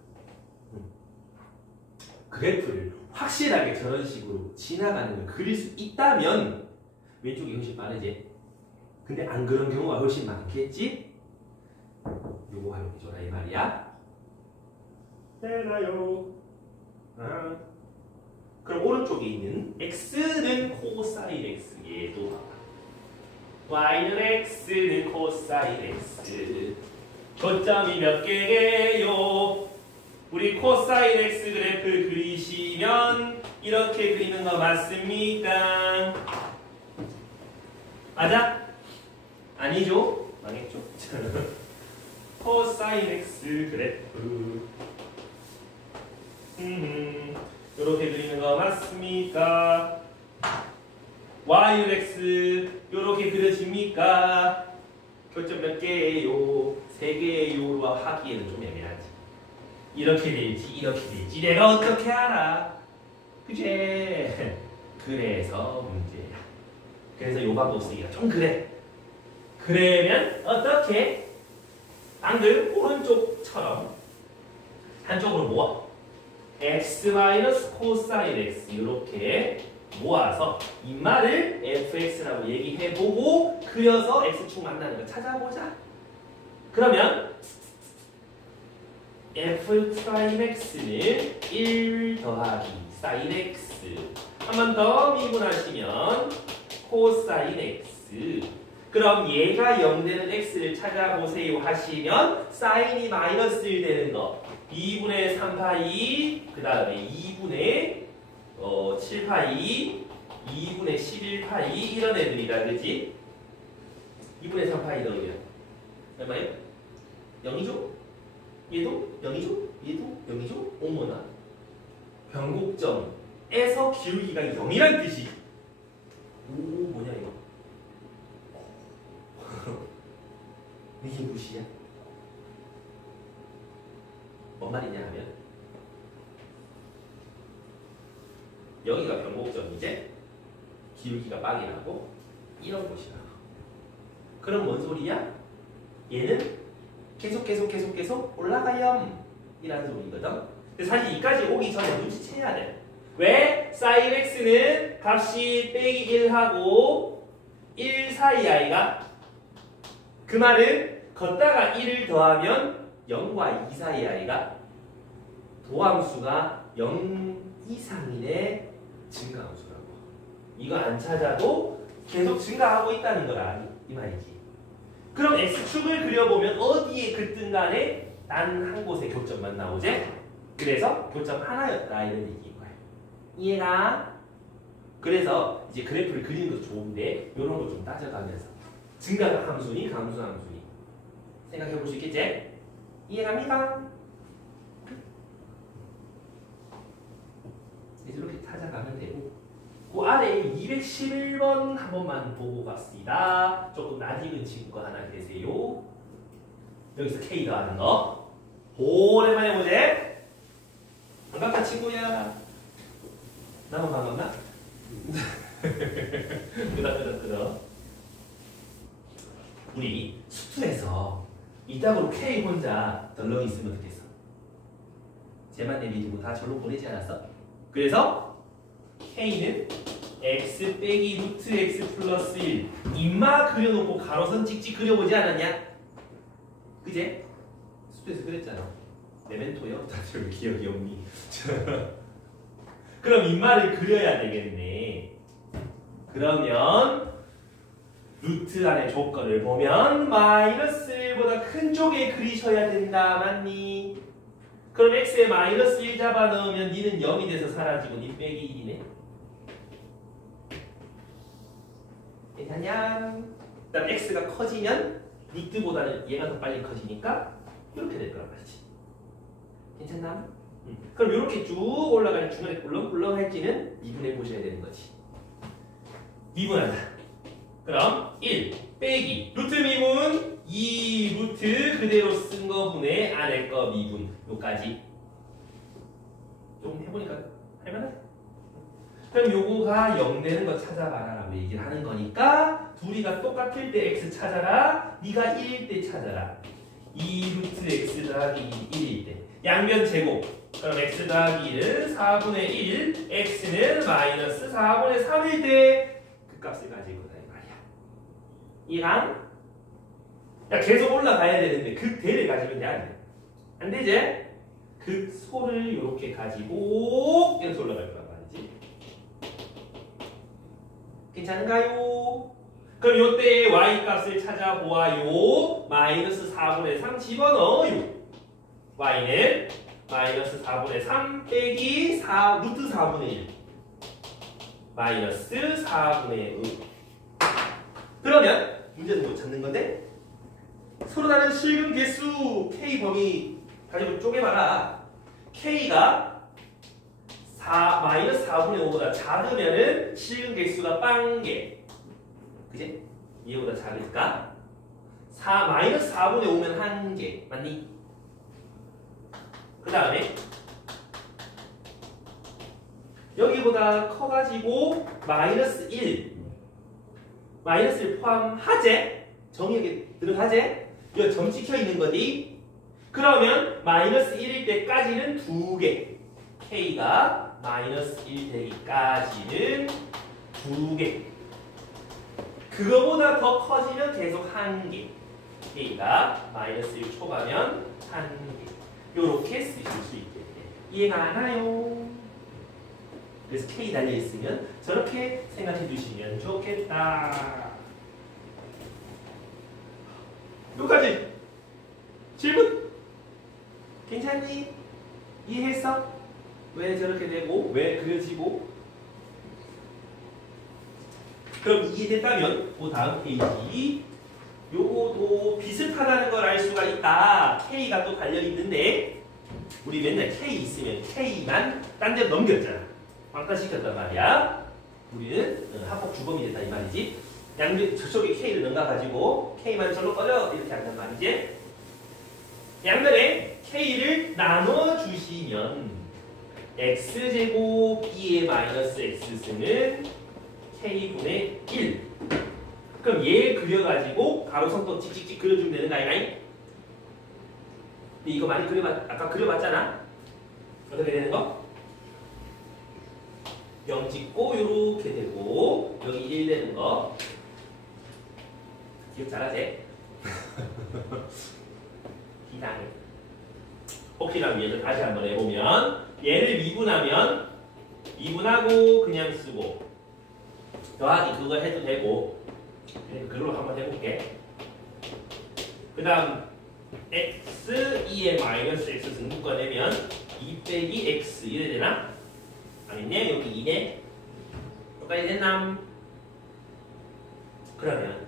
그래프를 확실하게 저런 식으로 지나가는 걸 그릴 수 있다면 왼쪽이 훨씬 빠르지. 근데 안 그런 경우가 훨씬 많겠지? 요거 활용해줘라 이 말이야. 되나요? 아. 그럼 오른쪽에 있는 x는 코사인 x 얘도 y는 x는 코사인 x. 거점이 몇 개예요? 우리 코사인 x 그래프 그리시면 이렇게 그리는 거 맞습니까? 맞아? 아니죠? 망했죠? 코사인 x 그래프 이렇게 그리는 거 맞습니까? y는 x 이렇게 그려집니까? 교점 몇 개예요? 3개예요? 하기에는 좀 애매하지. 이렇게 될지 이렇게 될지 내가 어떻게 알아? 그제? 그래서 문제야. 그래서 요 방법 쓰기가 좀 그래. 그러면 어떻게? 방금 오른쪽처럼 한쪽으로 모아. x 마이너스 코사인 x 이렇게 모아서 인말을 fx라고 얘기해보고 그려서 x축 만나는 거 찾아보자. 그러면 f 프라임 x는 1 더하기 사인 x 한 번 더 미분하시면 코사인 x. 그럼 얘가 0 되는 x를 찾아보세요 하시면 사인이 마이너스 1 되는 거 2분의 3파이 그 다음에 2분의 7파이 2분의 11파이 이런 애들이다. 그치? 2분의 3파이 넣으면 얼마예요? 0이죠? 얘도 0이죠? 얘도 0이죠? 어머나 변곡점에서 기울기가 0이란 뜻이. 오 뭐냐 이거. 이게 무시야? 뭔 말이냐 하면 여기가 변곡점이제 기울기가 빵이라고 이런 곳이라고. 그럼 뭔 소리야? 얘는 계속 올라가렴 이라는 소리거든. 근데 사실 이까지 오기 전에 눈치채야 돼. 왜? 사인 x는 값이 빼기 1하고 1 사이 아이가? 그 말은 걷다가 1을 더하면 0과 2 사이 아이가? 도함수가 0 이상이네 증가함수라고. 이거 안 찾아도 계속 증가하고 있다는 거라 이 말이지. 그럼 x축을 그려보면 어디에 긋든 간에 단 한 곳에 교점만 나오지? 그래서 교점 하나였다 이런 얘기인 거야. 이해가? 그래서 이제 그래프를 그리는 것도 좋은데 이런 거 좀 따져가면서 증가가 함수니 감수 함수니 생각해 볼 수 있겠지? 이해갑니까? 이렇게 찾아가면 되고 그 아래 211번 한 번만 보고 갑시다. 조금 낯익은 친구 하나 계세요. 여기서 K 더하는 거 오랜만에 보제? 반갑다 친구야. 나만 반갑나? 끄덕 우리 수투에서 이따구로 K 혼자 덜렁이 있으면 어떻겠어? 쟤만 내비두고 다 절로 보내지 않았어? 그래서 K는 x 빼기 루트 x 플러스 1 인마 그려놓고 가로선 찍찍 그려보지 않았냐? 그제? 수투에서 그랬잖아. 메멘토요? 다들 기억이 없니? 그럼 인마를 그려야 되겠네. 그러면 루트 안의 조건을 보면 마이너스 1보다 큰 쪽에 그리셔야 된다. 맞니? 그럼 x에 마이너스 1 잡아 넣으면 니는 0이 돼서 사라지고 니 빼기 1이네. 괜찮냐? 그다음 x가 커지면 루트보다는 얘가 더 빨리 커지니까 이렇게 될 거란 말이지. 괜찮나? 그럼 이렇게 쭉 올라가는 중간에 꿀렁꿀렁 할지는 미분해 보셔야 되는 거지. 미분하자. 그럼 1 빼기 루트 미분 2 루트 그대로 쓴 거분의 안에 거 미분 요까지. 좀 해보니까 할만하지? 그럼 요거가 0 되는 거 찾아봐라 라고 얘기를 하는 거니까 둘이가 똑같을 때 x 찾아라. 네가 1일 때 찾아라. 2 루트 x 더하기 1일 때 양변 제곱. 그럼 x 더하기 1은 4분의 1 x는 마이너스 4분의 3일 때 그 값을 가질 거다 이 말이야. 이랑 야, 계속 올라가야 되는데 극대를 가지면 돼, 안 돼? 안 되지? 극소를 이렇게 가지고 이렇게 올라갈 거란 말이지. 괜찮은가요? 그럼 요때 y 값을 찾아보아요. 마이너스 4분의 3 집어넣어요. y는 마이너스 4분의 3 빼기 4 루트 4분의 1 마이너스 4분의 5. 그러면 문제는 못 찾는 건데 서로 다른 실근 개수 k 범위 다시 한번 쪼개봐라. k가 마이너스 4분의 5보다 작으면은 실근 개수가 빵개. 그지? 얘보다 작으니까 마이너스 4분의 5면 1개. 맞니? 그 다음에 여기보다 커가지고 마이너스 1 포함하제? 정의역에 들어가제? 이거 점 찍혀 있는 거지? 그러면 마이너스 1일 때까지는 2개. k가 마이너스 1 되기까지는 2개. 그거보다 더 커지면 계속 1개. k가 마이너스 1 초과면 1개. 요렇게 쓰실 수 있겠네. 이해가 안 와요? 그래서 k 달려있으면 저렇게 생각해 주시면 좋겠다. 여기까지 질문? 괜찮니? 이해했어? 왜 저렇게 되고 왜 그려지고? 그럼 이해됐다면 그 다음 페이지 요거도 비슷하다는 걸 알 수가 있다. k가 또 달려있는데 우리 맨날 k 있으면 k만 딴 데 넘겼잖아. 왕따시켰단 말이야. 우리는 합법 주범이 됐다 이 말이지. 양면 저쪽에 k를 넘가가지고 k만 절로 꺼져 이렇게 한단 말이지. 양면에 k를 나눠주시면 x제곱 b의 마이너스 x승은 k분의 1. 그럼 얘 그려가지고 가로선도 찍찍찍 그려주면 되는 거 아니야? 이거 많이 아까 그려봤잖아? 어떻게 되는 거? 0 찍고 요렇게 되고 여기 1 되는 거 기억 잘하지? 기상해. 혹시나 위해서 다시 한번 해보면 얘를 미분하면 미분하고 그냥 쓰고 더하기 그거 해도 되고 그걸로 한번 해볼게. 그 다음 x 2에 마이너스 x 승부꺼내면 2 빼기 x 이래 되나? 아니네 여기 2네. 여기까지 됐나? 그러면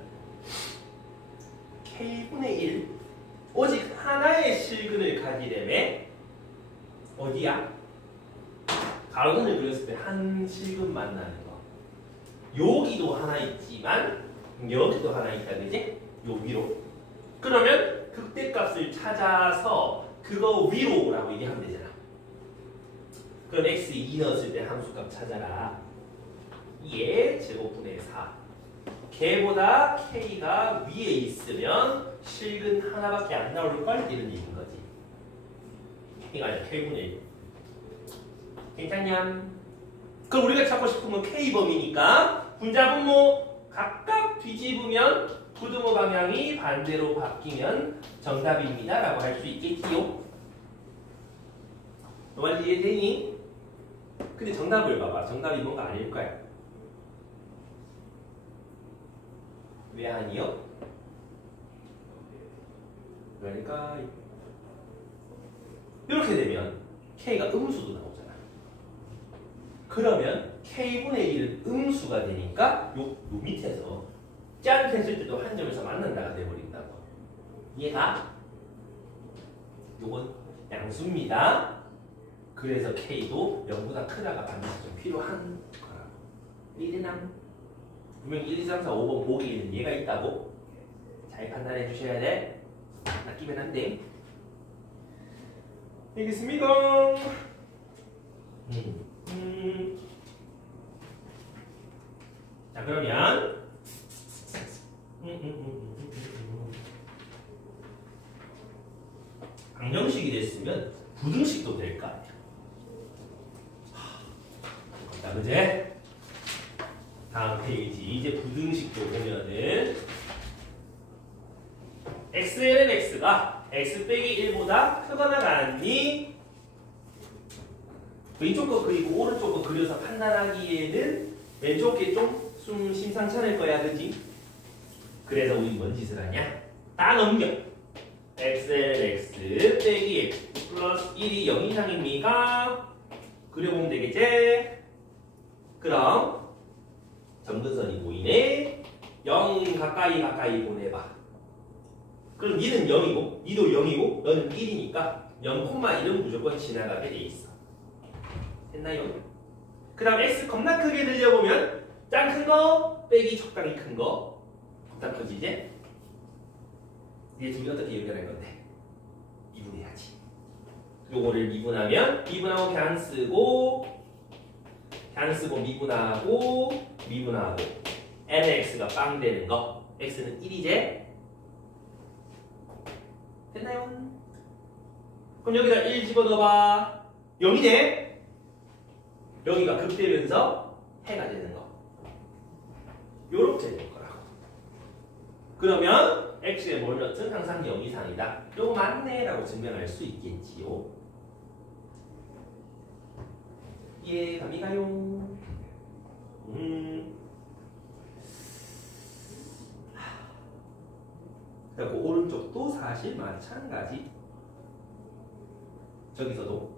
k분의 1 오직 하나의 실근을 가지려면 어디야? 가로선을 그렸을 때 한 실근 만나는 거. 여기도 하나 있지만 여기도 하나 있다 그지? 요 위로. 그러면 극대값을 찾아서 그거 위로라고 얘기하면 되잖아. 그럼 x 2 넣었을 때 함수값 찾아라. 얘 제곱분의 4. 걔보다 k가 위에 있으면 실근 하나밖에 안 나올걸? 이런 얘기인 거지. k가 아니라 k분의 1. 괜찮냐? 그럼 우리가 찾고 싶은 건 k범위니까 분자분모 각각 뒤집으면 부등호 방향이 반대로 바뀌면 정답입니다 라고 할 수 있겠지요? 너만 이해되니? 근데 정답을 봐봐. 정답이 뭔가 아닐 거야. 왜 아니요? 그러니까 이렇게 되면 k가 음수도 나오잖아. 그러면 k분의 1은 음수가 되니까 요 밑에서 짠 했을 때도 한 점에서 만난다가 돼버린다고. 이해가? 요건 양수입니다. 그래서 k도 0보다 크다가 반드시 좀 필요한 거라고. 이해되나? 분명 1, 2, 3, 4, 5번 보기에 있는 얘가 있다고. 잘 판단해 주셔야 돼. 낚이면 안 돼. 알겠습니다. 자 그러면 방정식이 됐으면 부등식도 될 거 아니야. 자 그제? 다음 페이지 이제 부등식도 보면은 xln x가 x 빼기 1보다 크거나 같니? 왼쪽 거 그리고 오른쪽 거 그려서 판단하기에는 왼쪽 게 좀 심상치 않을 거야, 그지? 그래서 우리 뭔 짓을 하냐? 다 넘겨. xln x 빼기 1 플러스 1이 0 이상입니까? 그려보면 되겠지? 그럼 점근선이 보이네. 0 가까이 보내봐. 그럼 니는 0이고 니도 0이고 너는 1이니까 0,1은 무조건 지나가게 돼 있어. 됐나요? 그 다음 x 겁나 크게 늘려보면 짱 큰 거 빼기 적당히 큰 거. 겁나 커지지? 이게 둘이 어떻게 연결할 건데? 미분해야지. 요거를 미분하면 미분하고 그냥 쓰고 미분하고 nx가 빵 되는 거. x는 1이제. 됐나요? 그럼 여기다 1 집어넣어봐. 0이네. 여기가 극되면서 해가 되는 거. 요렇게 될 거라고. 그러면 x의 뭘 넣든 항상 0 이상이다. 요거 맞네 라고 증명할 수 있겠지요. 이해감이 가요? 그리고 오른쪽도 사실 마찬가지. 저기서도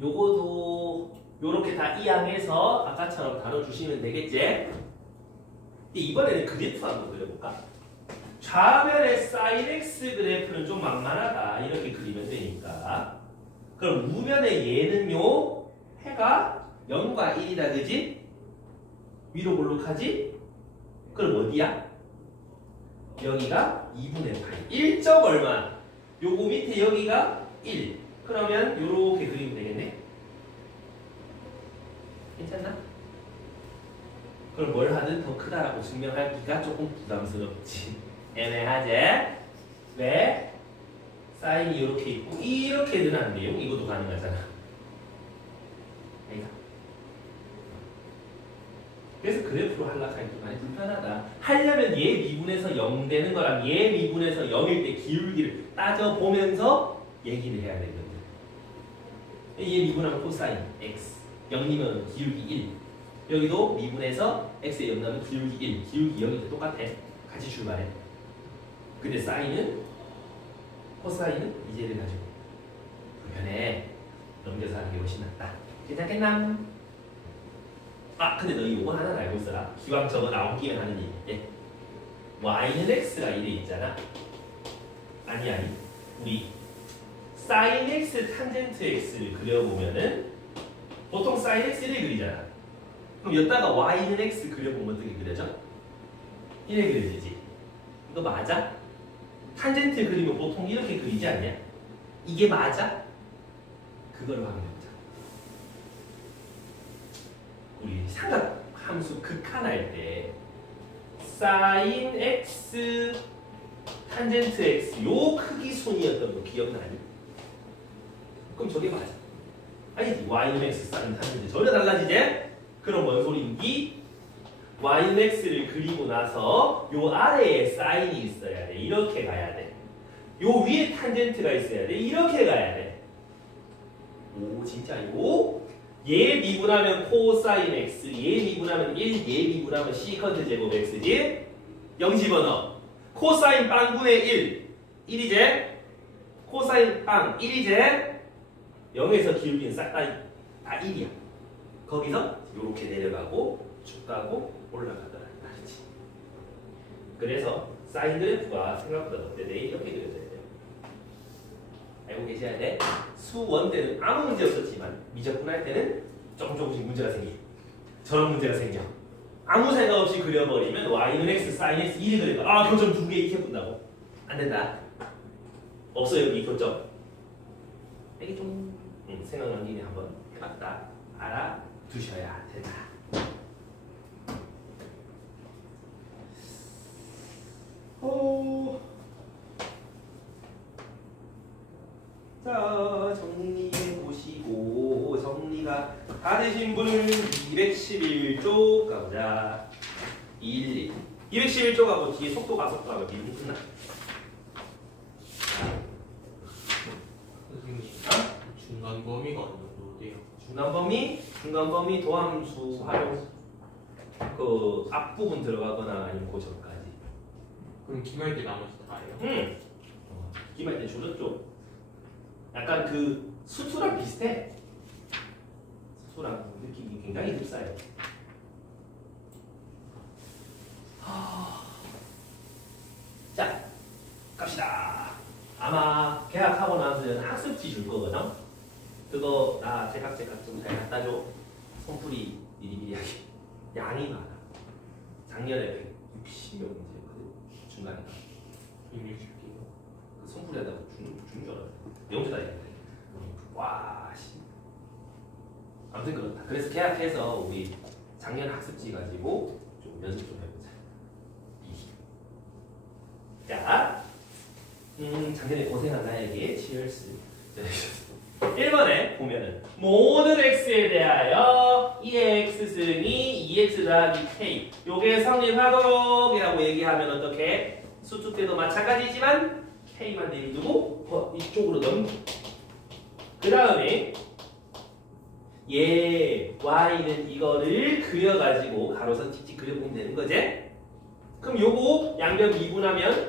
요거도 요렇게 다 이항해서 아까처럼 다뤄주시면 되겠지? 근데 이번에는 그래프 한번 그려볼까? 좌변의 sin x 그래프는 좀 만만하다. 이렇게 그리면 되니까. 그럼 우변의 얘는요, 해가 0과 1이다, 그지? 위로 볼록하지? 그럼 어디야? 여기가 2분의 8. 1. 얼마? 요거 밑에 여기가 1. 그러면 요렇게 그리면 되겠네? 괜찮나? 그럼 뭘 하든 더 크다라고 증명하기가 조금 부담스럽지. 애매하지? 왜? 사인이 이렇게 있고 이렇게 늘어난대요. 이것도 가능하잖아. 아이가. 그래서 그래프로 하려고 하니까 많이 불편하다. 하려면 얘 미분에서 0 되는 거랑 얘 미분에서 0일 때 기울기를 따져보면서 얘기를 해야 되거든. 얘 미분하면 코사인 x 0이면 기울기 1. 여기도 미분해서 x에 0 나면 기울기 1. 기울기 0일 때 똑같아. 같이 출발해. 근데 사인은 코사인은 이제를 가지고 불편해. 넘겨서 하는 게 훨씬 낫다. 괜찮겠나? 아 근데 너 이거 하나 알고 있어라. 기왕 저거 나온 김에 하는 얘기. y는 x가 이래 있잖아. 아니 우리 sin x 탄젠트 x를 그려보면은 보통 sin x를 그리잖아. 그럼 여기다가 y는 x 그려보면 어떻게 그려져? 이래 그려지지. 이거 맞아? 탄젠트 그리면 보통 이렇게 그리지 않냐? 이게 맞아? 그걸 확인해보자. 우리 삼각 함수 극한할 때 sin x 탄젠트 x 요 크기 순이었던 거 기억나니? 그럼 저게 맞아. 아니지. y는 x sin 탄젠트 전혀 달라지지? 그럼 뭔 소리인지? y는 x를 그리고 나서 요 아래에 사인이 있어야 돼. 이렇게 가야 돼. 요 위에 탄젠트가 있어야 돼. 이렇게 가야 돼. 오 진짜요? 얘 미분하면 코사인 x, 얘 미분하면 1, 얘 미분하면 시컨트 제곱 x지? 0 집어넣어. 코사인 빵분의 1, 1이제? 코사인 빵 1이제? 0에서 기울기는 싹 다 1이야. 거기서 이렇게 내려가고 쭉 가고 올라가더라. 알지? 그래서 사인 그래프가 생각보다 어때? 이렇게 그려져야 돼요. 알고 계셔야 돼. 수1 때는 아무 문제 없었지만 미적분할 때는 조금씩 문제가 생겨. 저런 문제가 생겨. 아무 생각 없이 그려버리면 y는 x, sin x 1이 그러니까 아 교점 2개 익혀본다고. 안 된다. 없어 여기 교점. 이게 좀 생각난 김에 한번 해봤다. 알아두셔야 된다. 자 정리해 보시고 정리가 받으신 분은 211쪽 가보자. 212. 211쪽 가고 뒤에 속도가 미분 끝나. 선생님 중간 범위가 어느 정도 돼요? 중간 범위 도함수 활용 그 앞부분 들어가거나 아니면 그 전까지. 그럼 기말 때 나머지 다예요? 기말 때 줄였죠. 약간 그 수투랑 비슷해. 수투랑 느낌이 굉장히 흡사해요. 자, 갑시다. 아마 계약하고 나서는 학습지 줄 거거든. 그거 나 제각제각 좀 잘 갖다 줘. 손풀이 미리미리하게. 양이 많아. 작년에 160명 문제였거든. 중간에. 160기요. 그 손풀이 하다가 죽는 줄 알았어. 영주다 했는데. 와, 씨. 아무튼 그렇다. 그래서 계약해서 우리 작년 학습지 가지고 좀 연습 좀 해보자. 자, 작년에 고생한 나에게 치얼스. 1번에 보면은 모든 x에 대하여 2x 승이 2x 더하기 k 요게 성립하도록 이라고 얘기하면 어떻게? 수투 때도 마찬가지지만 k만 내두고 이쪽으로 넘기. 그 다음에 y는 이거를 그려가지고 가로선 찍찍 그려보면 되는 거지? 그럼 요거 양변 미분하면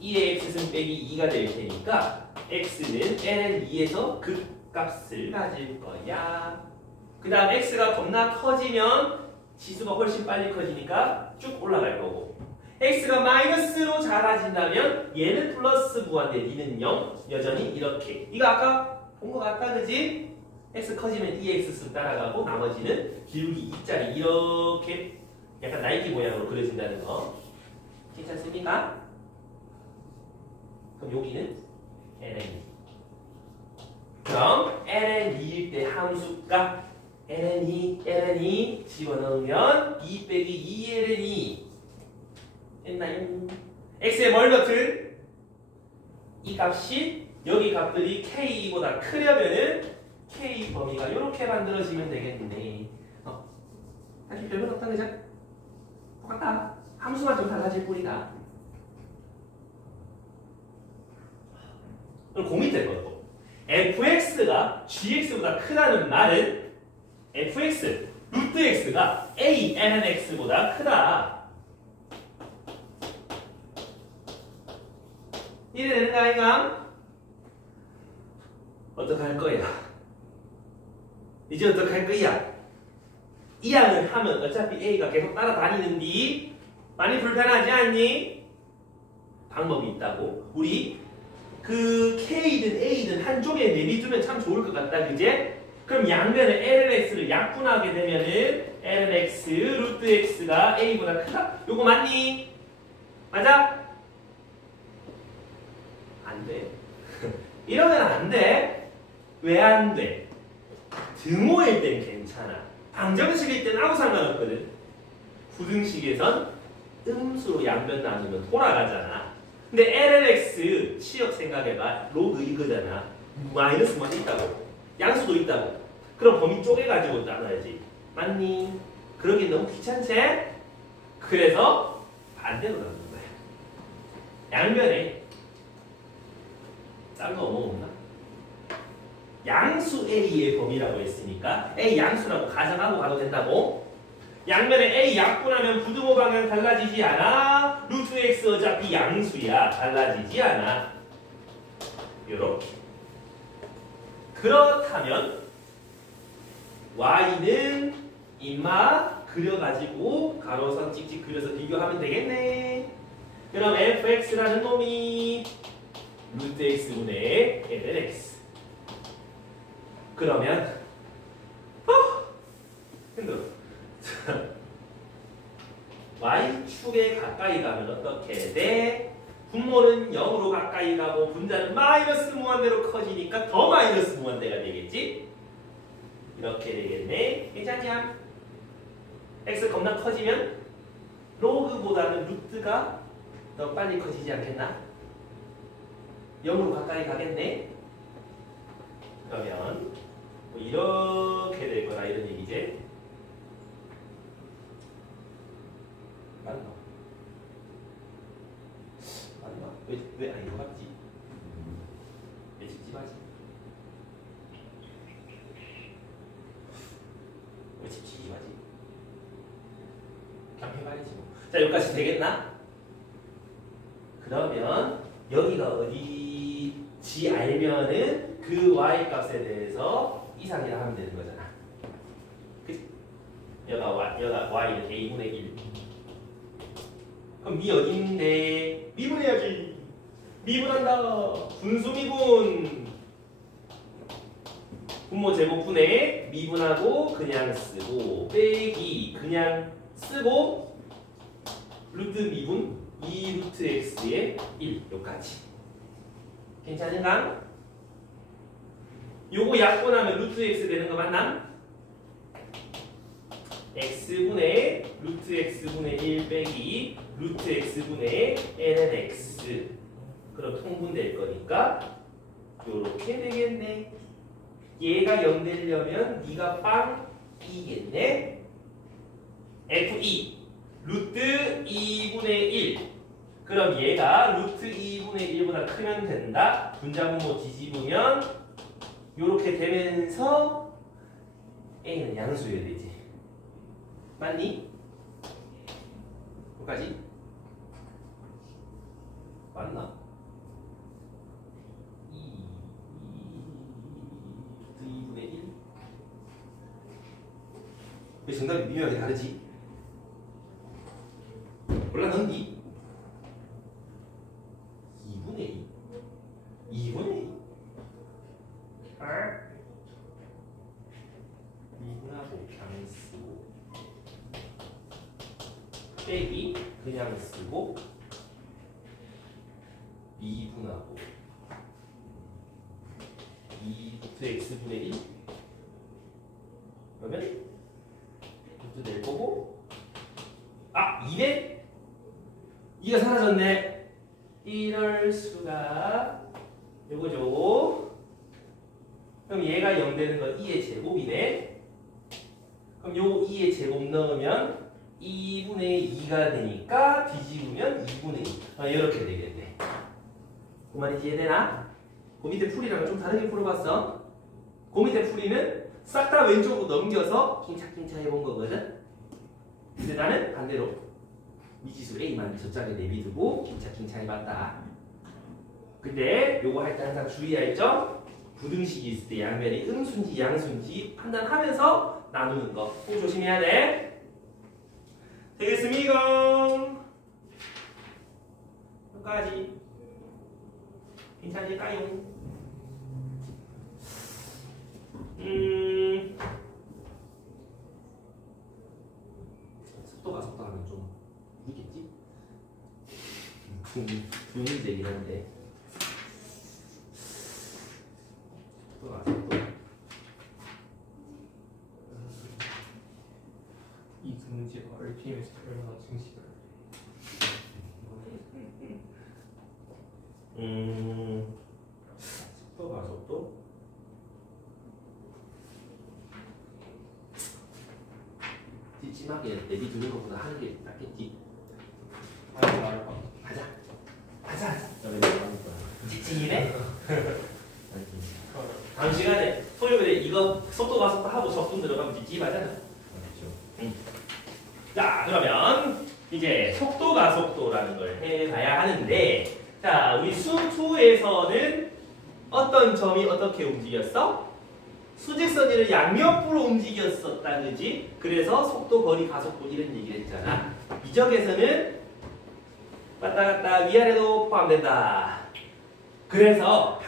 2의 x승 빼기 2가 될 테니까 x는 ln 2에서 극값을 가질 거야. 그 다음 x가 겁나 커지면 지수가 훨씬 빨리 커지니까 쭉 올라갈 거고 x가 마이너스로 작아진다면 얘는 플러스 무한대 니는 0 여전히 이렇게 이거 아까 본 거 같다 그지? x 커지면 2x승 따라가고 나머지는 기울기 2짜리 이렇게 약간 나이키 모양으로 그려진다는 거 괜찮습니까? 그럼 여기는 ln 그럼 ln 2일 때 함수가 ln 2 집어넣으면 2 빼기 2 ln 2 했나요? x의 뭘 같은 이 값이 여기 값들이 k보다 크려면은 k 범위가 이렇게 만들어지면 되겠네. 사실 별건 없다 그죠? 똑같다. 함수만 좀 달라질 뿐이다. 그럼 고민이 될 거고 fx가 gx보다 크다는 말은 fx 루트 x가 a ln x보다 크다. 이래 되는 거 아닌가? 어떡할 거야? 이제 어떡할 거야? 이 양을 하면 어차피 a가 계속 따라다니는데 많이 불편하지 않니? 방법이 있다고. 우리 그 K든 A든 한쪽에 내비두면 참 좋을 것 같다, 그제? 그럼 양면에 LNX를 약분하게 되면은 LNX, 루트 X가 A보다 크다? 요거 맞니? 맞아? 안 돼. 이러면 안 돼. 왜 안 돼? 등호일 땐 괜찮아. 방정식일 땐 아무 상관없거든. 부등식에선 음수로 양변 나누면 돌아가잖아. 근데 LLX 치역 생각해봐. 로그 이거잖아. 마이너스만 있다고. 양수도 있다고. 그럼 범위 쪼개가지고 나눠야지. 맞니? 그러기 너무 귀찮지? 그래서 반대로 나누는 거야. 양변에 딴 거 뭐 없나? 양수 A의 범위라고 했으니까 A 양수라고 가정하고 가도 된다고? 양면에 A 약분하면 부등호 방향 달라지지 않아. 루트 X 어차피 양수야. 달라지지 않아. 요렇게. 그렇다면 Y는 임마 그려가지고 가로선 찍찍 그려서 비교하면 되겠네. 그럼 fx라는 놈이 루트 x분의 lx. 그러면 힘들어. y축에 가까이 가면 어떻게 돼? 분모는 0으로 가까이 가고 분자는 마이너스 무한대로 커지니까 더 마이너스 무한대가 되겠지? 이렇게 되겠네. 괜찮냐? x 겁나 커지면 로그보다는 루트가 더 빨리 커지지 않겠나? 0으로 가까이 가겠네? 그러면 뭐 이렇게 될 거다 이런 자, 여기까지 되겠나? 그러면 여기가 어디지 알면은 그 y 값에 대해서 이상이라 하면 되는 거잖아. 그치? 여기가 y는 a분의 1. 그럼 미 어디 있는데? 미분해야지. 미분한다. 분수 미분. 분모 제곱분해 미분하고 그냥 쓰고 빼기 그냥 쓰고 루트 미분 2 루트 x의 1 요까지. 괜찮은가? 요거 약분하면 루트 x 되는 거 맞나? x분의 루트 x분의 1 빼기 루트 x분의 n은 x. 그럼 통분될 거니까 요렇게 되겠네. 얘가 0 되려면 네가 빵 2겠네. f2 루트 2분의 1. 그럼 얘가 루트 2분의 1보다 크면 된다. 분자분모 뒤집으면 요렇게 되면서 a는 양수여야 되지. 맞니? 여기까지? 맞나? 2분의 1? 왜 정답이 미묘하게 다르지? 몰라 넌니? 2분의 2? 2분의 2? 2분하고 그냥 쓰고 빼기 그냥 쓰고 2분하고 2루트 x분의 1 그러면 루트 될 거고 200? 2가 사라졌네. 이럴 수가. 요거죠. 그럼 얘가 0 되는 건 2의 제곱이네. 그럼 요 2의 제곱 넣으면 2분의 2가 되니까 뒤집으면 2분의 2. 이렇게 되겠네. 그 말이 이해되나? 그 밑에 풀이랑은 좀 다르게 풀어봤어. 그 밑에 풀이는 싹 다 왼쪽으로 넘겨서 킹차킹차 해본 거거든. 근데 나는 반대로 미지수 A만 저짝에 내비두고 킹차킹차 해봤다. 근데 요거 할 때 항상 주의할 점, 부등식이 있을 때 양면이 음수인지 양수인지 판단하면서 나누는 거 꼭 조심해야 돼. 되겠습니까? 여기까지. 괜찮을까요? 속도가 속도하면 좀 무리겠지? 두 문제긴 한데 속도가 속도 이 두 문제가 RPM에서 얼마나 증식을 속도가 속도? 찜찜하게 내비두는 것보다 하는 게 낫겠지? 하자. 찌찌이네? 다음 시간에 토요일에 이거 속도가 속도 하고 적분 들어가면 찌찌하잖아. 자, 그러면 이제 속도가 속도라는 걸 해봐야 하는데, 자, 우리 수2에서는 어떤 점이 어떻게 움직였어? 수직선이를 양옆으로 움직였었다, 그지? 그래서 속도, 거리, 가속도 이런 얘기를 했잖아. 이적에서는 왔다 갔다 위아래도 포함된다. 그래서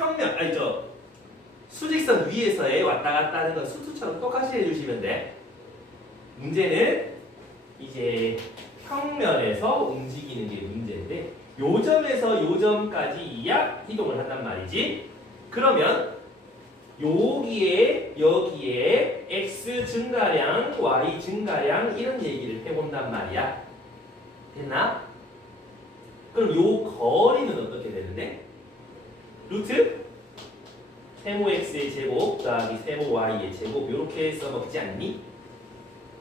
수직선 위에서의 왔다 갔다 하는 건 수투처럼 똑같이 해주시면 돼. 문제는 이제 평면에서 움직이는 게 문제인데, 요 점에서 요 점까지 이약 이동을 한단 말이지. 그러면 여기에 x 증가량, y 증가량 이런 얘기를 해본단 말이야. 됐나? 그럼 요 거리는 어떻게 되는데? 루트 세모 x의 제곱 더하기 세모 y의 제곱 이렇게 써먹지 않니?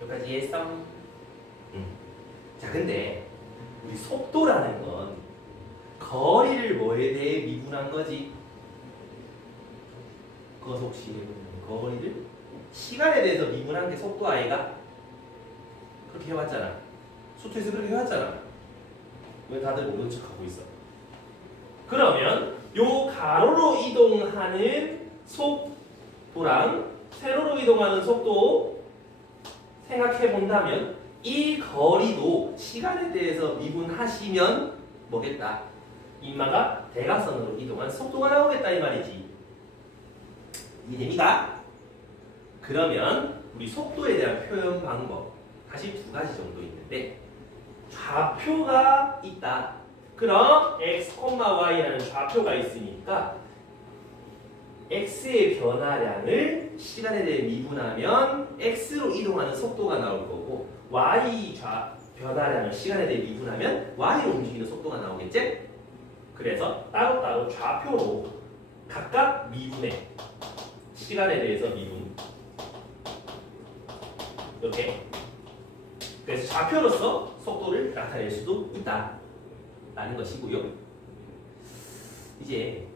여기까지 했어? 자, 근데 우리 속도라는 건 거리를 뭐에 대해 미분한 거지? 거속시간 거리를 시간에 대해서 미분한 게 속도 아이가? 그렇게 해왔잖아. 수트에서 그렇게 해왔잖아. 왜 다들 모른 척하고 있어? 그러면 요 가로로 이동하는 속도랑 세로로 이동하는 속도 생각해 본다면 이 거리도 시간에 대해서 미분하시면 뭐겠다? 인마가 대각선으로 이동한 속도가 나오겠다 이 말이지. 이해됩니까? 그러면 우리 속도에 대한 표현 방법 다시 두 가지 정도 있는데 좌표가 있다. 그럼 x, y라는 좌표가 있으니까 x의 변화량을 시간에 대해 미분하면 x로 이동하는 속도가 나올 거고 y 변화량을 시간에 대해 미분하면 y로 움직이는 속도가 나오겠지? 그래서 따로따로 좌표로 각각 미분해. 시간에 대해서 미분. 이렇게. 그래서 좌표로서 속도를 나타낼 수도 있다. 라는 것이고요. 이제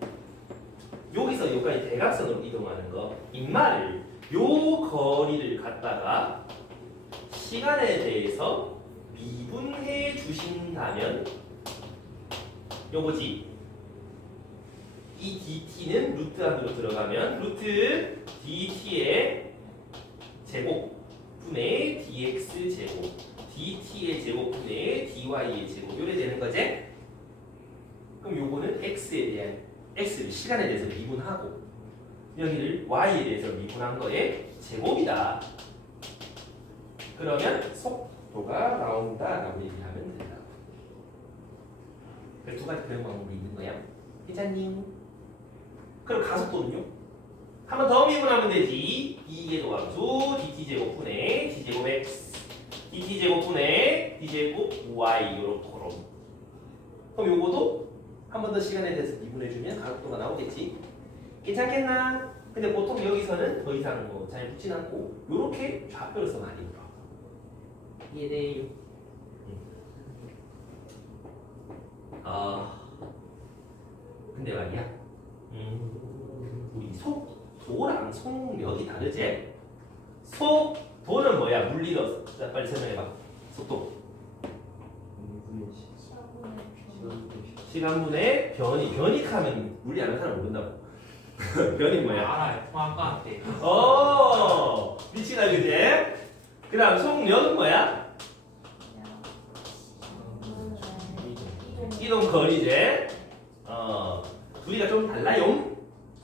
여기서 여기까지 대각선으로 이동하는 거 인마를 요 거리를 갖다가 시간에 대해서 미분해 주신다면 요거지. 이 dt는 루트 안으로 들어가면 루트 dt의 제곱 분의 dx 제곱 dt의 제곱 분의 dy의 제곱 요래 되는 거지? 그럼 요거는 x에 대한 x를 시간에 대해서 미분하고 여기를 y에 대해서 미분한 거에 제곱이다. 그러면 속도가 나온다라고 얘기하면 된다. 그 두 가지 표현 방법이 있는 거야. 괜찮니? 그럼 가속도는요? 한 번 더 미분하면 되지. d제곱 함수 dt 제곱 분의 d제곱 x dt 제곱 분의 d제곱 y 요렇게. 그럼 요거도 한 번 더 시간에 대해서 미분해주면 가속도가 나오겠지. 괜찮겠나? 근데 보통 여기서는 더 이상 뭐 잘 붙진 않고 요렇게 좌표로서 많이 물어. 이해돼요? 근데 말이야. 우리 속도랑 속력이 다르지? 속도는 뭐야? 물리로. 자, 빨리 설명해봐. 속도. 시간분의 변이. 변이하면 물리 아는 사람 모른다고. 변이 뭐야? 알아요. 통합과한테. 미치다 그제? 그 다음 속력은 뭐야? 이동 거리제. 둘이가 좀 달라요.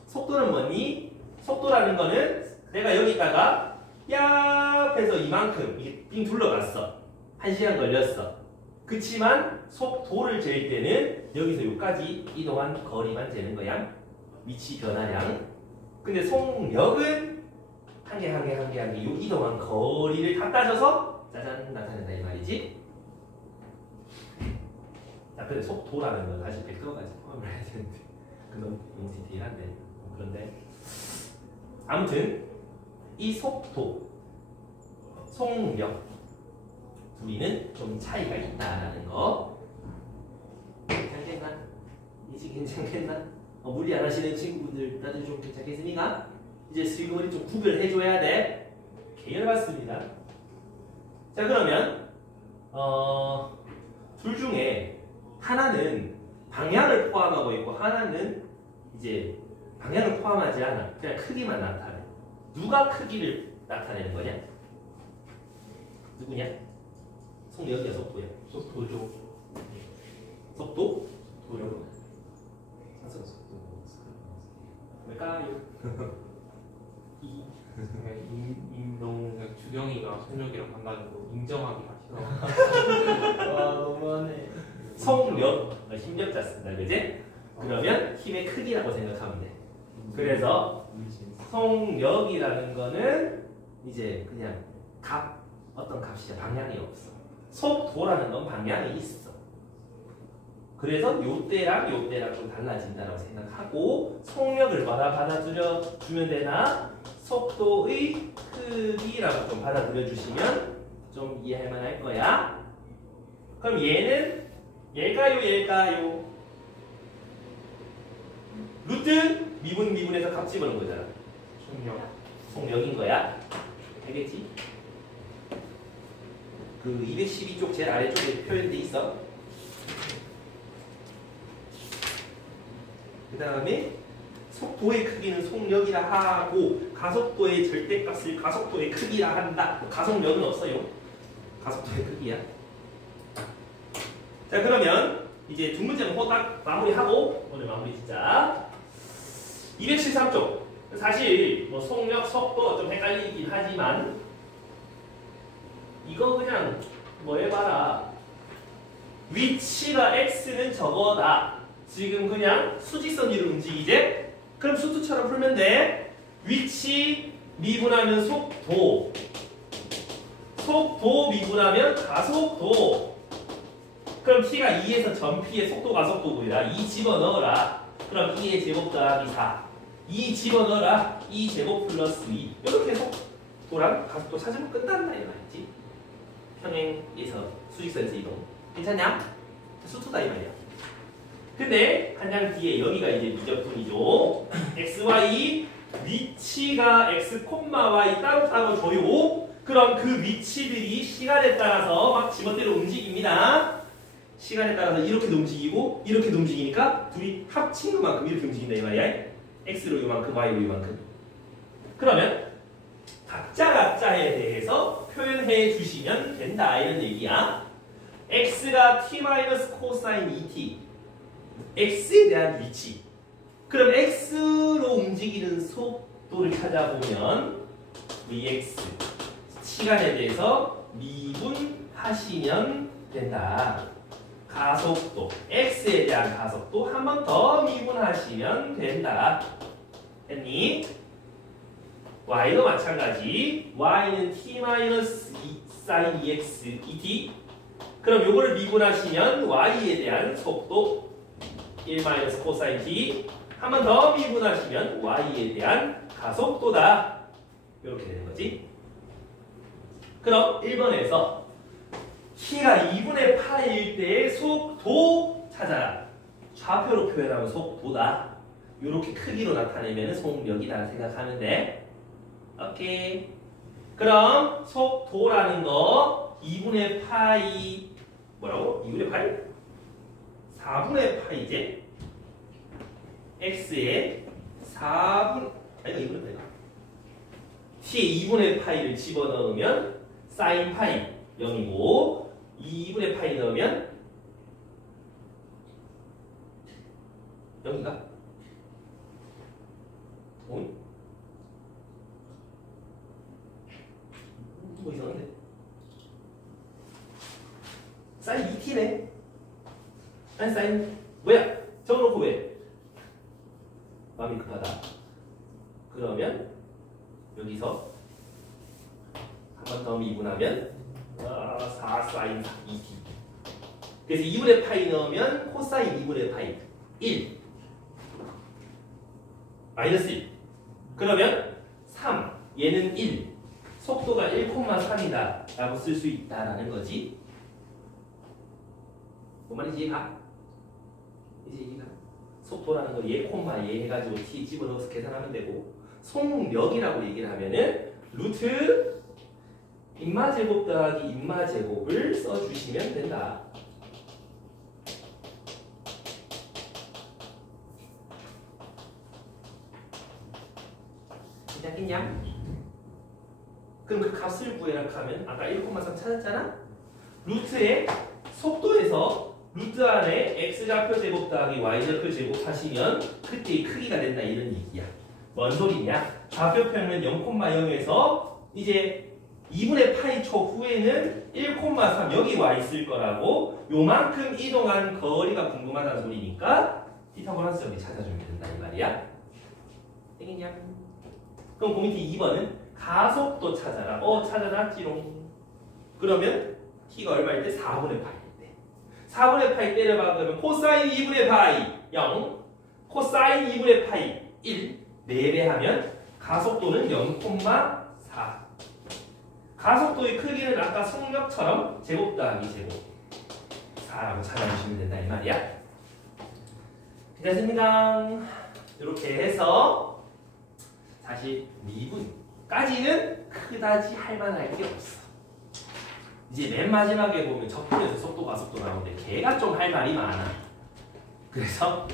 속도는 뭐니? 속도라는 거는 내가 여기다가 야 해서 이만큼 이게 빙 둘러갔어. 1시간 걸렸어. 그치만 속도를 잴 때는 여기서 여기까지 이동한 거리만 재는 거야. 위치 변화량. 근데 속력은 한 개 한 개 한 개 한 개 요 이동한 거리를 다 따져서 짜잔 나타낸다 이 말이지. 자, 근데 속도라는 건 사실 벡터까지 포함을 해야 되는데 그건 너무 디테일한데. 그런데 아무튼 이 속도, 속력 둘이는 좀 차이가 있다라는 거. 괜찮겠나? 이제 괜찮겠나? 물리 안 하시는 친구분들 다들 좀 괜찮겠습니까? 이제 슬그머니 좀 구별해줘야 돼. 계열받습니다. 자, 그러면 둘 중에 하나는 방향을 포함하고 있고 하나는 이제 방향을 포함하지 않아. 그냥 크기만 나타내. 누가 크기를 나타내는 거냐? 누구냐? 속력이야, 속도야? 속도죠. 속도? 도요. 왜까요? 너무 주경이가 속력이랑 만나고 인정하기가 싫어. 와 너무하네. 속력, 힘력자 쓴다, 그지? 그러면 힘의 크기라고 생각하면 돼. 그래서 속력이라는 거는 이제 그냥 어떤 값이야. 방향이 없어. 속도라는 건 방향이 있어. 그래서 요때랑 요때랑 좀 달라진다고 생각하고 속력을 받아들여 주면 되나? 속도의 크기라고 좀 받아들여 주시면 좀 이해할 만할 거야. 그럼 얘는 얘일까요? 루트 미분해서 값 집어넣은 거잖아. 속력. 속력인 거야. 알겠지? 그 212쪽 제일 아래쪽에 표현돼 있어. 그 다음에 속도의 크기는 속력이라 하고 가속도의 절대값을 가속도의 크기라 한다. 가속력은 없어요. 가속도의 크기야. 자, 그러면 이제 두 문제는 호딱 마무리하고 오늘 마무리 짓자. 273쪽. 사실 뭐 속력, 속도 좀 헷갈리긴 하지만 이거 그냥 뭐 해봐라. 위치가 x는 저거다. 지금 그냥 수직선 위로 움직이지? 그럼 수투처럼 풀면 돼. 위치 미분하면 속도. 속도 미분하면 가속도. 그럼 t가 2에서 전 p의 속도 가속도구이다. 2 집어넣어라. 그럼 2의 제곱 더하기 4. 2 집어넣어라. 2 제곱 플러스 2. 이렇게 속도랑 가속도 찾으면 끝난다 이 말이지. 평행에서 수직선에서 이동. 괜찮냐? 수투다 이 말이야. 근데 한 장 뒤에 여기가 이제 미적분이죠. x, y 위치가 x, y 따로따로 줘요. 그럼 그 위치들이 시간에 따라서 막 지멋대로 움직입니다. 시간에 따라서 이렇게도 움직이고 이렇게도 움직이니까 둘이 합친 것만큼 이렇게 움직인다 이 말이야. x로 이만큼, y로 이만큼. 그러면 각자에 대해서 표현해 주시면 된다 이런 얘기야. x가 t 코사인 2t. x에 대한 위치. 그럼 x로 움직이는 속도를 찾아보면 vx 시간에 대해서 미분하시면 된다. 가속도 x에 대한 가속도 한 번 더 미분하시면 된다. 했니? y도 마찬가지. y는 t sin 2x 2t. 그럼 요거를 미분하시면 y에 대한 속도 1 코사인 t. 한 번 더 미분하시면 y에 대한 가속도다. 이렇게 되는 거지. 그럼 1번에서 t가 2분의 8일 때의 속도 찾아라. 좌표로 표현하면 속도다. 이렇게 크기로 나타내면 속력이다 생각하면 돼. 오케이. 그럼 속도라는 거 2분의 파이 뭐라고? 2분의 파이? 4분의 파이지? x에 4분 아니다 2분의 파이다. t에 2분의 파이를 집어넣으면 사인 파이 0이고 2분의 파이 넣으면 0인가? 뭐 이상한데? 사인 2t네? 아니 사인 뭐야? 적어놓고 왜? 마음이 급하다. 그러면 여기서 한 번 더 미분하면 4 사인 2t. 그래서 2분의 파이 넣으면 코사인 2분의 파이 1 마이너스 1. 그러면 3 얘는 1 속도가 1,3이다 라고 쓸 수 있다라는 거지. 뭔 말인지 이해가? 이제 이해가? 속도라는 거 얘 콤마 얘 해가지고 t 집어넣어서 계산하면 되고 속력이라고 얘기를 하면은 루트 인마제곱 더하기 인마제곱을 써주시면 된다. 괜찮겠냐? 그럼 그 값을 구해라 하면 아까 1,3 찾았잖아? 루트의 속도에서 루트 안에 x좌표 제곱 더하기 y좌표 제곱 하시면 그때의 크기가 된다 이런 얘기야. 뭔 소리냐? 좌표평면 0,0에서 이제 2분의 파이 초 후에는 1,3 여기 와 있을 거라고 요만큼 이동한 거리가 궁금하다는 소리니까 피타고라스 점을 찾아주면 된다 이 말이야. 되겠냐? 그럼 그 밑에 2번은 가속도 찾아라. 찾아놨지롱. 그러면 t가 얼마일 때? 4분의 파이. 4분의 파이 때려봐. 그러면 코사인 2분의 파이 0 코사인 2분의 파이 1 4배하면 가속도는 0,4. 가속도의 크기는 아까 속력처럼 제곱 더하기 제곱 4라고 찾아주시면 된다 이 말이야. 괜찮습니까? 이렇게 해서 사실 미분까지는 그다지 할 만할 게 없어. 이제 맨 마지막에 보면 적분에서 속도 가속도 나오는데 걔가 좀 할 말이 많아. 그래서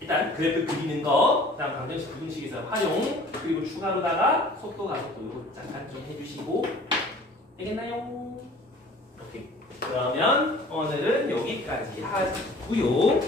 일단 그래프 그리는 거, 그다음 방정식 부등식에서 활용, 그리고 추가로다가 속도 가속도 이거 잠깐 좀 해주시고 되겠나요? 오케이. 그러면 오늘은 여기까지 하고요.